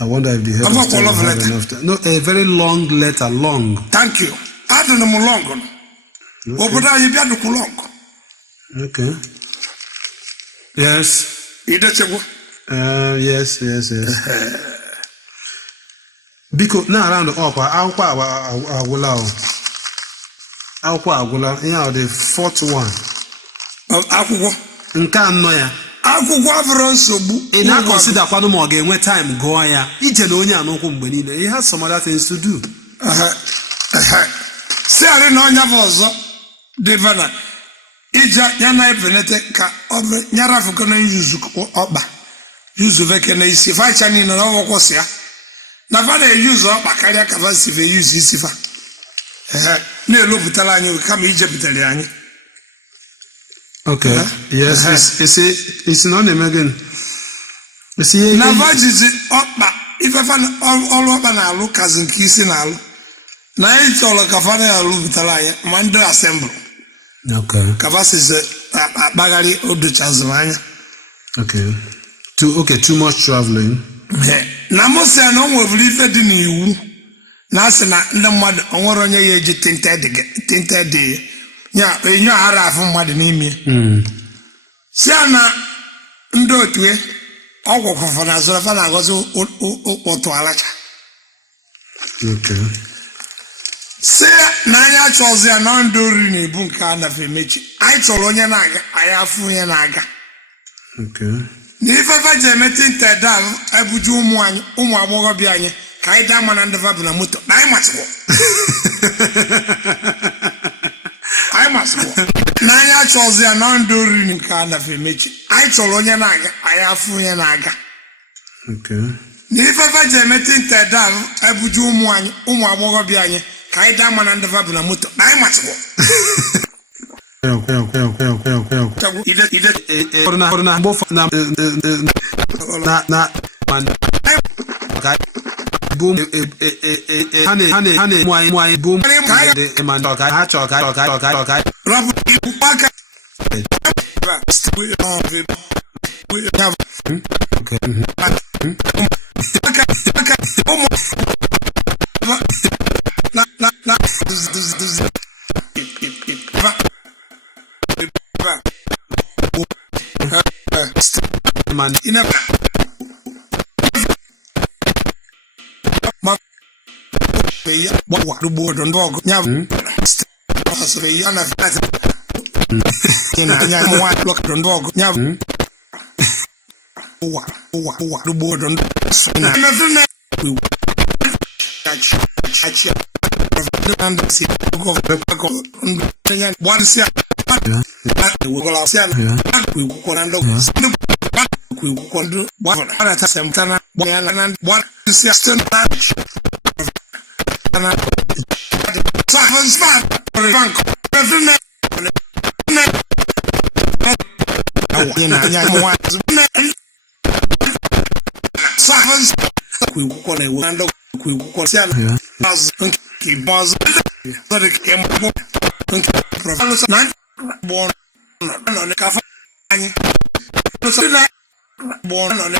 I wonder if the head of state will have enough time. No, a very long letter, long. Thank you. I don't know long. Obodo anyị bịa dukwu long. Okay. Yes. Idechegwu. Yes. Biko na around up akwụkwọ agwụla ihe ahụ the fourth one. Akwụkwọ nke anọ ya. Akwụkwọ abụrụ nsogbu. Ị na-akọsida kwanụ ma ọ ga-enwe time gụọ ya ije na onye anụkwụ mgbe niile. He has some other things to do. Si arị na onye bụ ọzọ dịvana ije ya na-ebenete ka ọ nyara afụkọ na yuzu ọkpa yuzu veke na isi facha niile na ọgwụkwọsị ya na fa na-eyuzu ọkpa karịa ka fa si fe yuzu isi fa na-elopụtara anyị kama ije butere anyị. Okay. Yes. It's not a megan. Na vajizi ọkpa ifefa ọrụ ọkpa na-alụ kazi nke isi na-alụ na anyị chọrọ ka fa na-alụ butere anyị ma ndị asembụl ka fa size akpagharị odochaziri anya. Too much traveling. Na mụsịa na o nweburu ife dị n'iwu na asị na ndị mmadụ onwere onye ya eji tinted enyo ara afụ mmadụ n'ime si a na ndị otu ọgwụ kwụfọ na azụrụ fa na-agọzi ụtụ alacha si na anyị achọzi ya na ndị oriri na-ebu nke a nafe emechi anyị chọrọ onye na-aga anyị afụ onye na-aga na ifefe ji emeti nted ahụ ebuju ụmụ agbọghọbịa anyị ka anyị daa ma na ndị fa bụ na moto na anyị masịkwa na anyị achọzi ya na ndị oriri nke a nafe emechi anyị chọrọ onye na-aga anyị afụ onye na-aga na ifefe ji emeti nted ahụ ebuju ụmụ agbọghọbịa anyị ka anyị daa ma na ndị fa bụ na moto na anyị masịkwa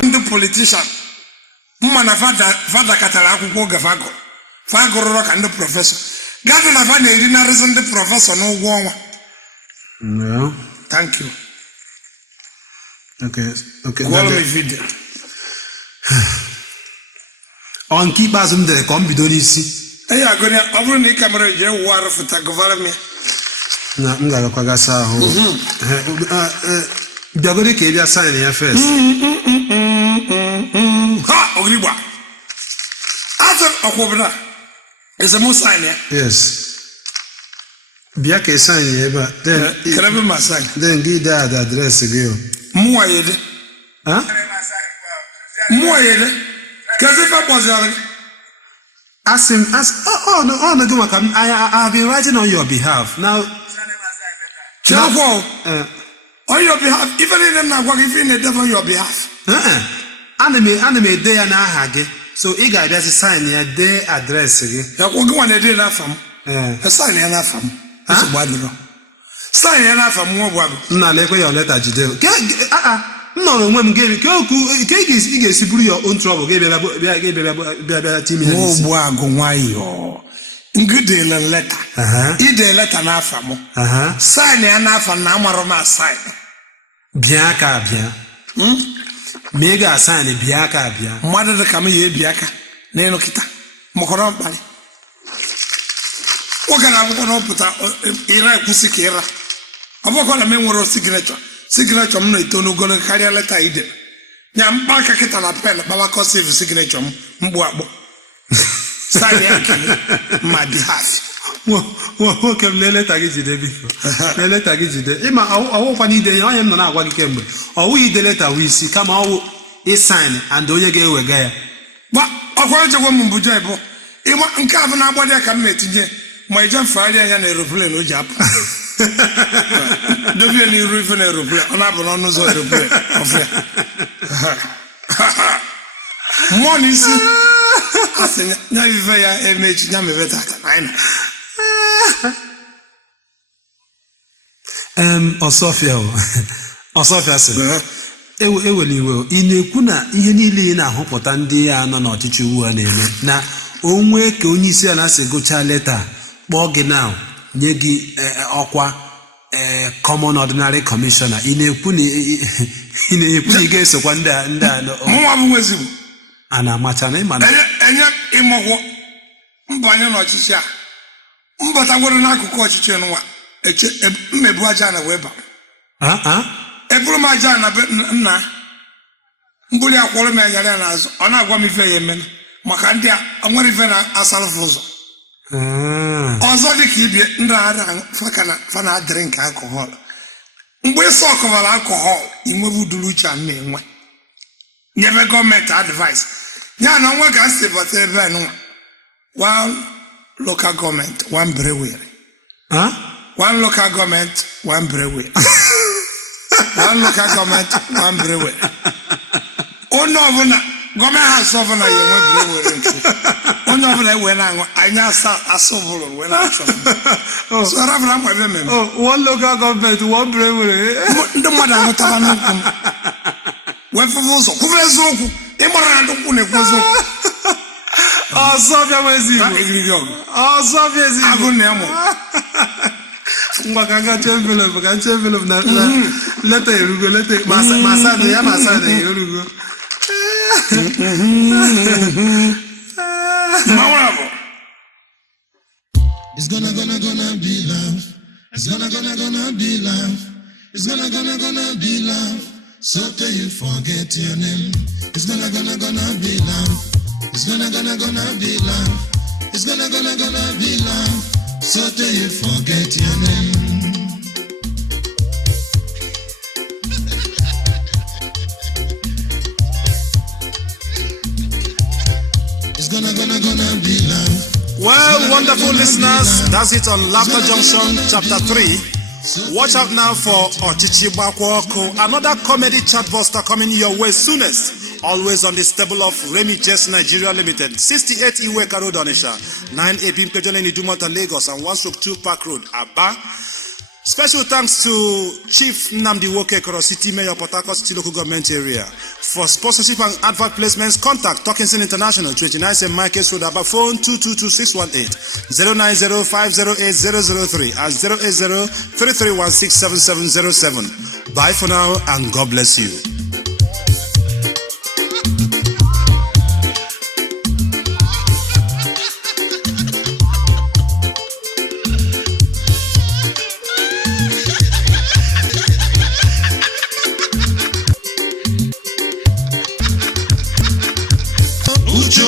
ndị politician mma ịma na fada katara akwụkwọ oge fagụrụrọ ka ndị prọfesọ gafee na fa na-eri narịsị ndị prọfesọ n'ụgwọ ọnwa. No. Thank you. Okay. Gwọrọ m vidio. Ọ nke ikpeazụ m dere ka m bido n'isi. Eyi agụnị ọ bụrụ na ị kamera ji ewu arụ fụta gụvara m ya. Na m ga-agakwa gasa ahụ. Bịagodi ka ị bịa sign ya first. Ha ogirigba. Azụ ọkwụbụna. Ezemu sign ya. Yes. Bịa ka ị sign ya ebe a. Kelebe ma sign. Then gị dee ada adreesị gị o. Mmụọ ya ede. Ha? Mmụọ ya ede. Kezi ife kpọziri gị. No, go back. I have been writing on your behalf. Now, on your behalf, even in the even on your behalf. Anime day and I so I got just sign your day address again. You go one day na fam. Sign ya na fam. That's what you know. Sign ya na fam mo bwa. Na le ko your letter jide. No, when we give you get siburu your own trouble. Give team. Oh, Ogbuagu nwayo. Ngide letter. Ide letter na afa mo. Sign ya na afa na amaro ma sign. Bien ka bien. Mega sign bien ka bien. Mmadụ dị ka m ya ebi aka na enu kita. Mokoro mkpali. Oge na akwụkwọ na ọpụta ira ekwusi ka ira. Ọbụkọ na m nwere signature. Signature m na-eto n'ogolo karịa leta ide. Nya mkpa aka kịta na pen kpawakọ save signature m mgbu akpọ. Sign ya nke ma behalf. Nwoke m leleta gị jide bifo. Leleta gị jide. Ịma ọwụkwa n'ide ya onye m nọ na-agwa gị kemgbe. Ọwụ ide leta wụ isi kama ọwụ ịsign and onye ga-ewega ya. Ọkwa echekwa m mbụja ịbụ. Ịma nke a bụ na-agbadị ya ka m na-etinye ma ije mfegharị anya na aeroplane o ji apụ. Dobie n'iru ife na aeroplane ọ na-abụ n'ọnụ ụzọ aeroplane ọfịa. Mmụọ n'isi asị nya ife ya emechi nya mebeta aka na anyị Osuofia sị eweli iwe ị na-ekwu na ihe niile ị na-ahụpụta ndị ya nọ n'ọchịchị ugbu a na-eme na onwe ka onye isi ala si gụchaa leta kpọọ gị na nye gị ọkwa common ordinary commissioner ị na-ekwu na ị ga-esokwa ndị a mụnwa bụ ezigbo a na-amacha na ịma na enye ịmụgwọ mbanye n'ọchịchị a mbatagworo n'akụkụ ọchịchị nwa mmebu aja na wee ba eburu m aja na nna mbuli akwụrụ m enyere ya n'azụ ọ na-agwa m ife ya eme maka ndị a nwere ife na-asalụfụ ụzọ ọzọ dị ka ibie ndị fa na-adịrị nke alcohol mgbe ịsọ ọkọbara alcohol inwebu uduru uche a na-enwe nyebe gọọmenti advice ya na nwa ga si bata ebe nwa one local government one brewery one local government one brewery one local government one brewery onye ọbụla gọọmenti ha ọbụla ya enwe brewery nke onye ọbụla ewe na-aṅụ anya asụ bụrụ wee na-achọ so rabụla mgbe ebe mmemme one local government one brewery ndị mmadụ ahụtaba n'ukwu m wee fụfụ ụzọ kwufe eziokwu ịgbara na ndị ukwu na-ekwu eziokwu Osuofia ezigbo Osuofia ezigbo agụ na ịmụ ngwa ka ncha envelope na leta erugo leta masada ya erugo It's gonna be love. It's gonna be love. It's gonna be love. So till you forget your name. It's gonna be love. It's gonna be love. It's gonna be love. So till you forget your name. It's gonna be love. Well, wonderful listeners, that's it on Laughter Junction chapter 3. Watch out now for Ochichi Bakwoku, another comedy chatbuster coming your way soonest. Always on the stable of Remy Jess Nigeria Limited, 68 Iweka Road, Onisha, 9 Ebim Kejole Nidumota Lagos, and 1/2 Park Road, Aba. Special thanks to Chief Nnamdi Woke, City Mayor, Port Harcourt City Local Government Area. For sponsorship and advert placements, contact Talkinson International, 29 St. Michael's Road, about phone 222-618, 090-508-003, and 080-3316-7707. Bye for now, and God bless you. Uche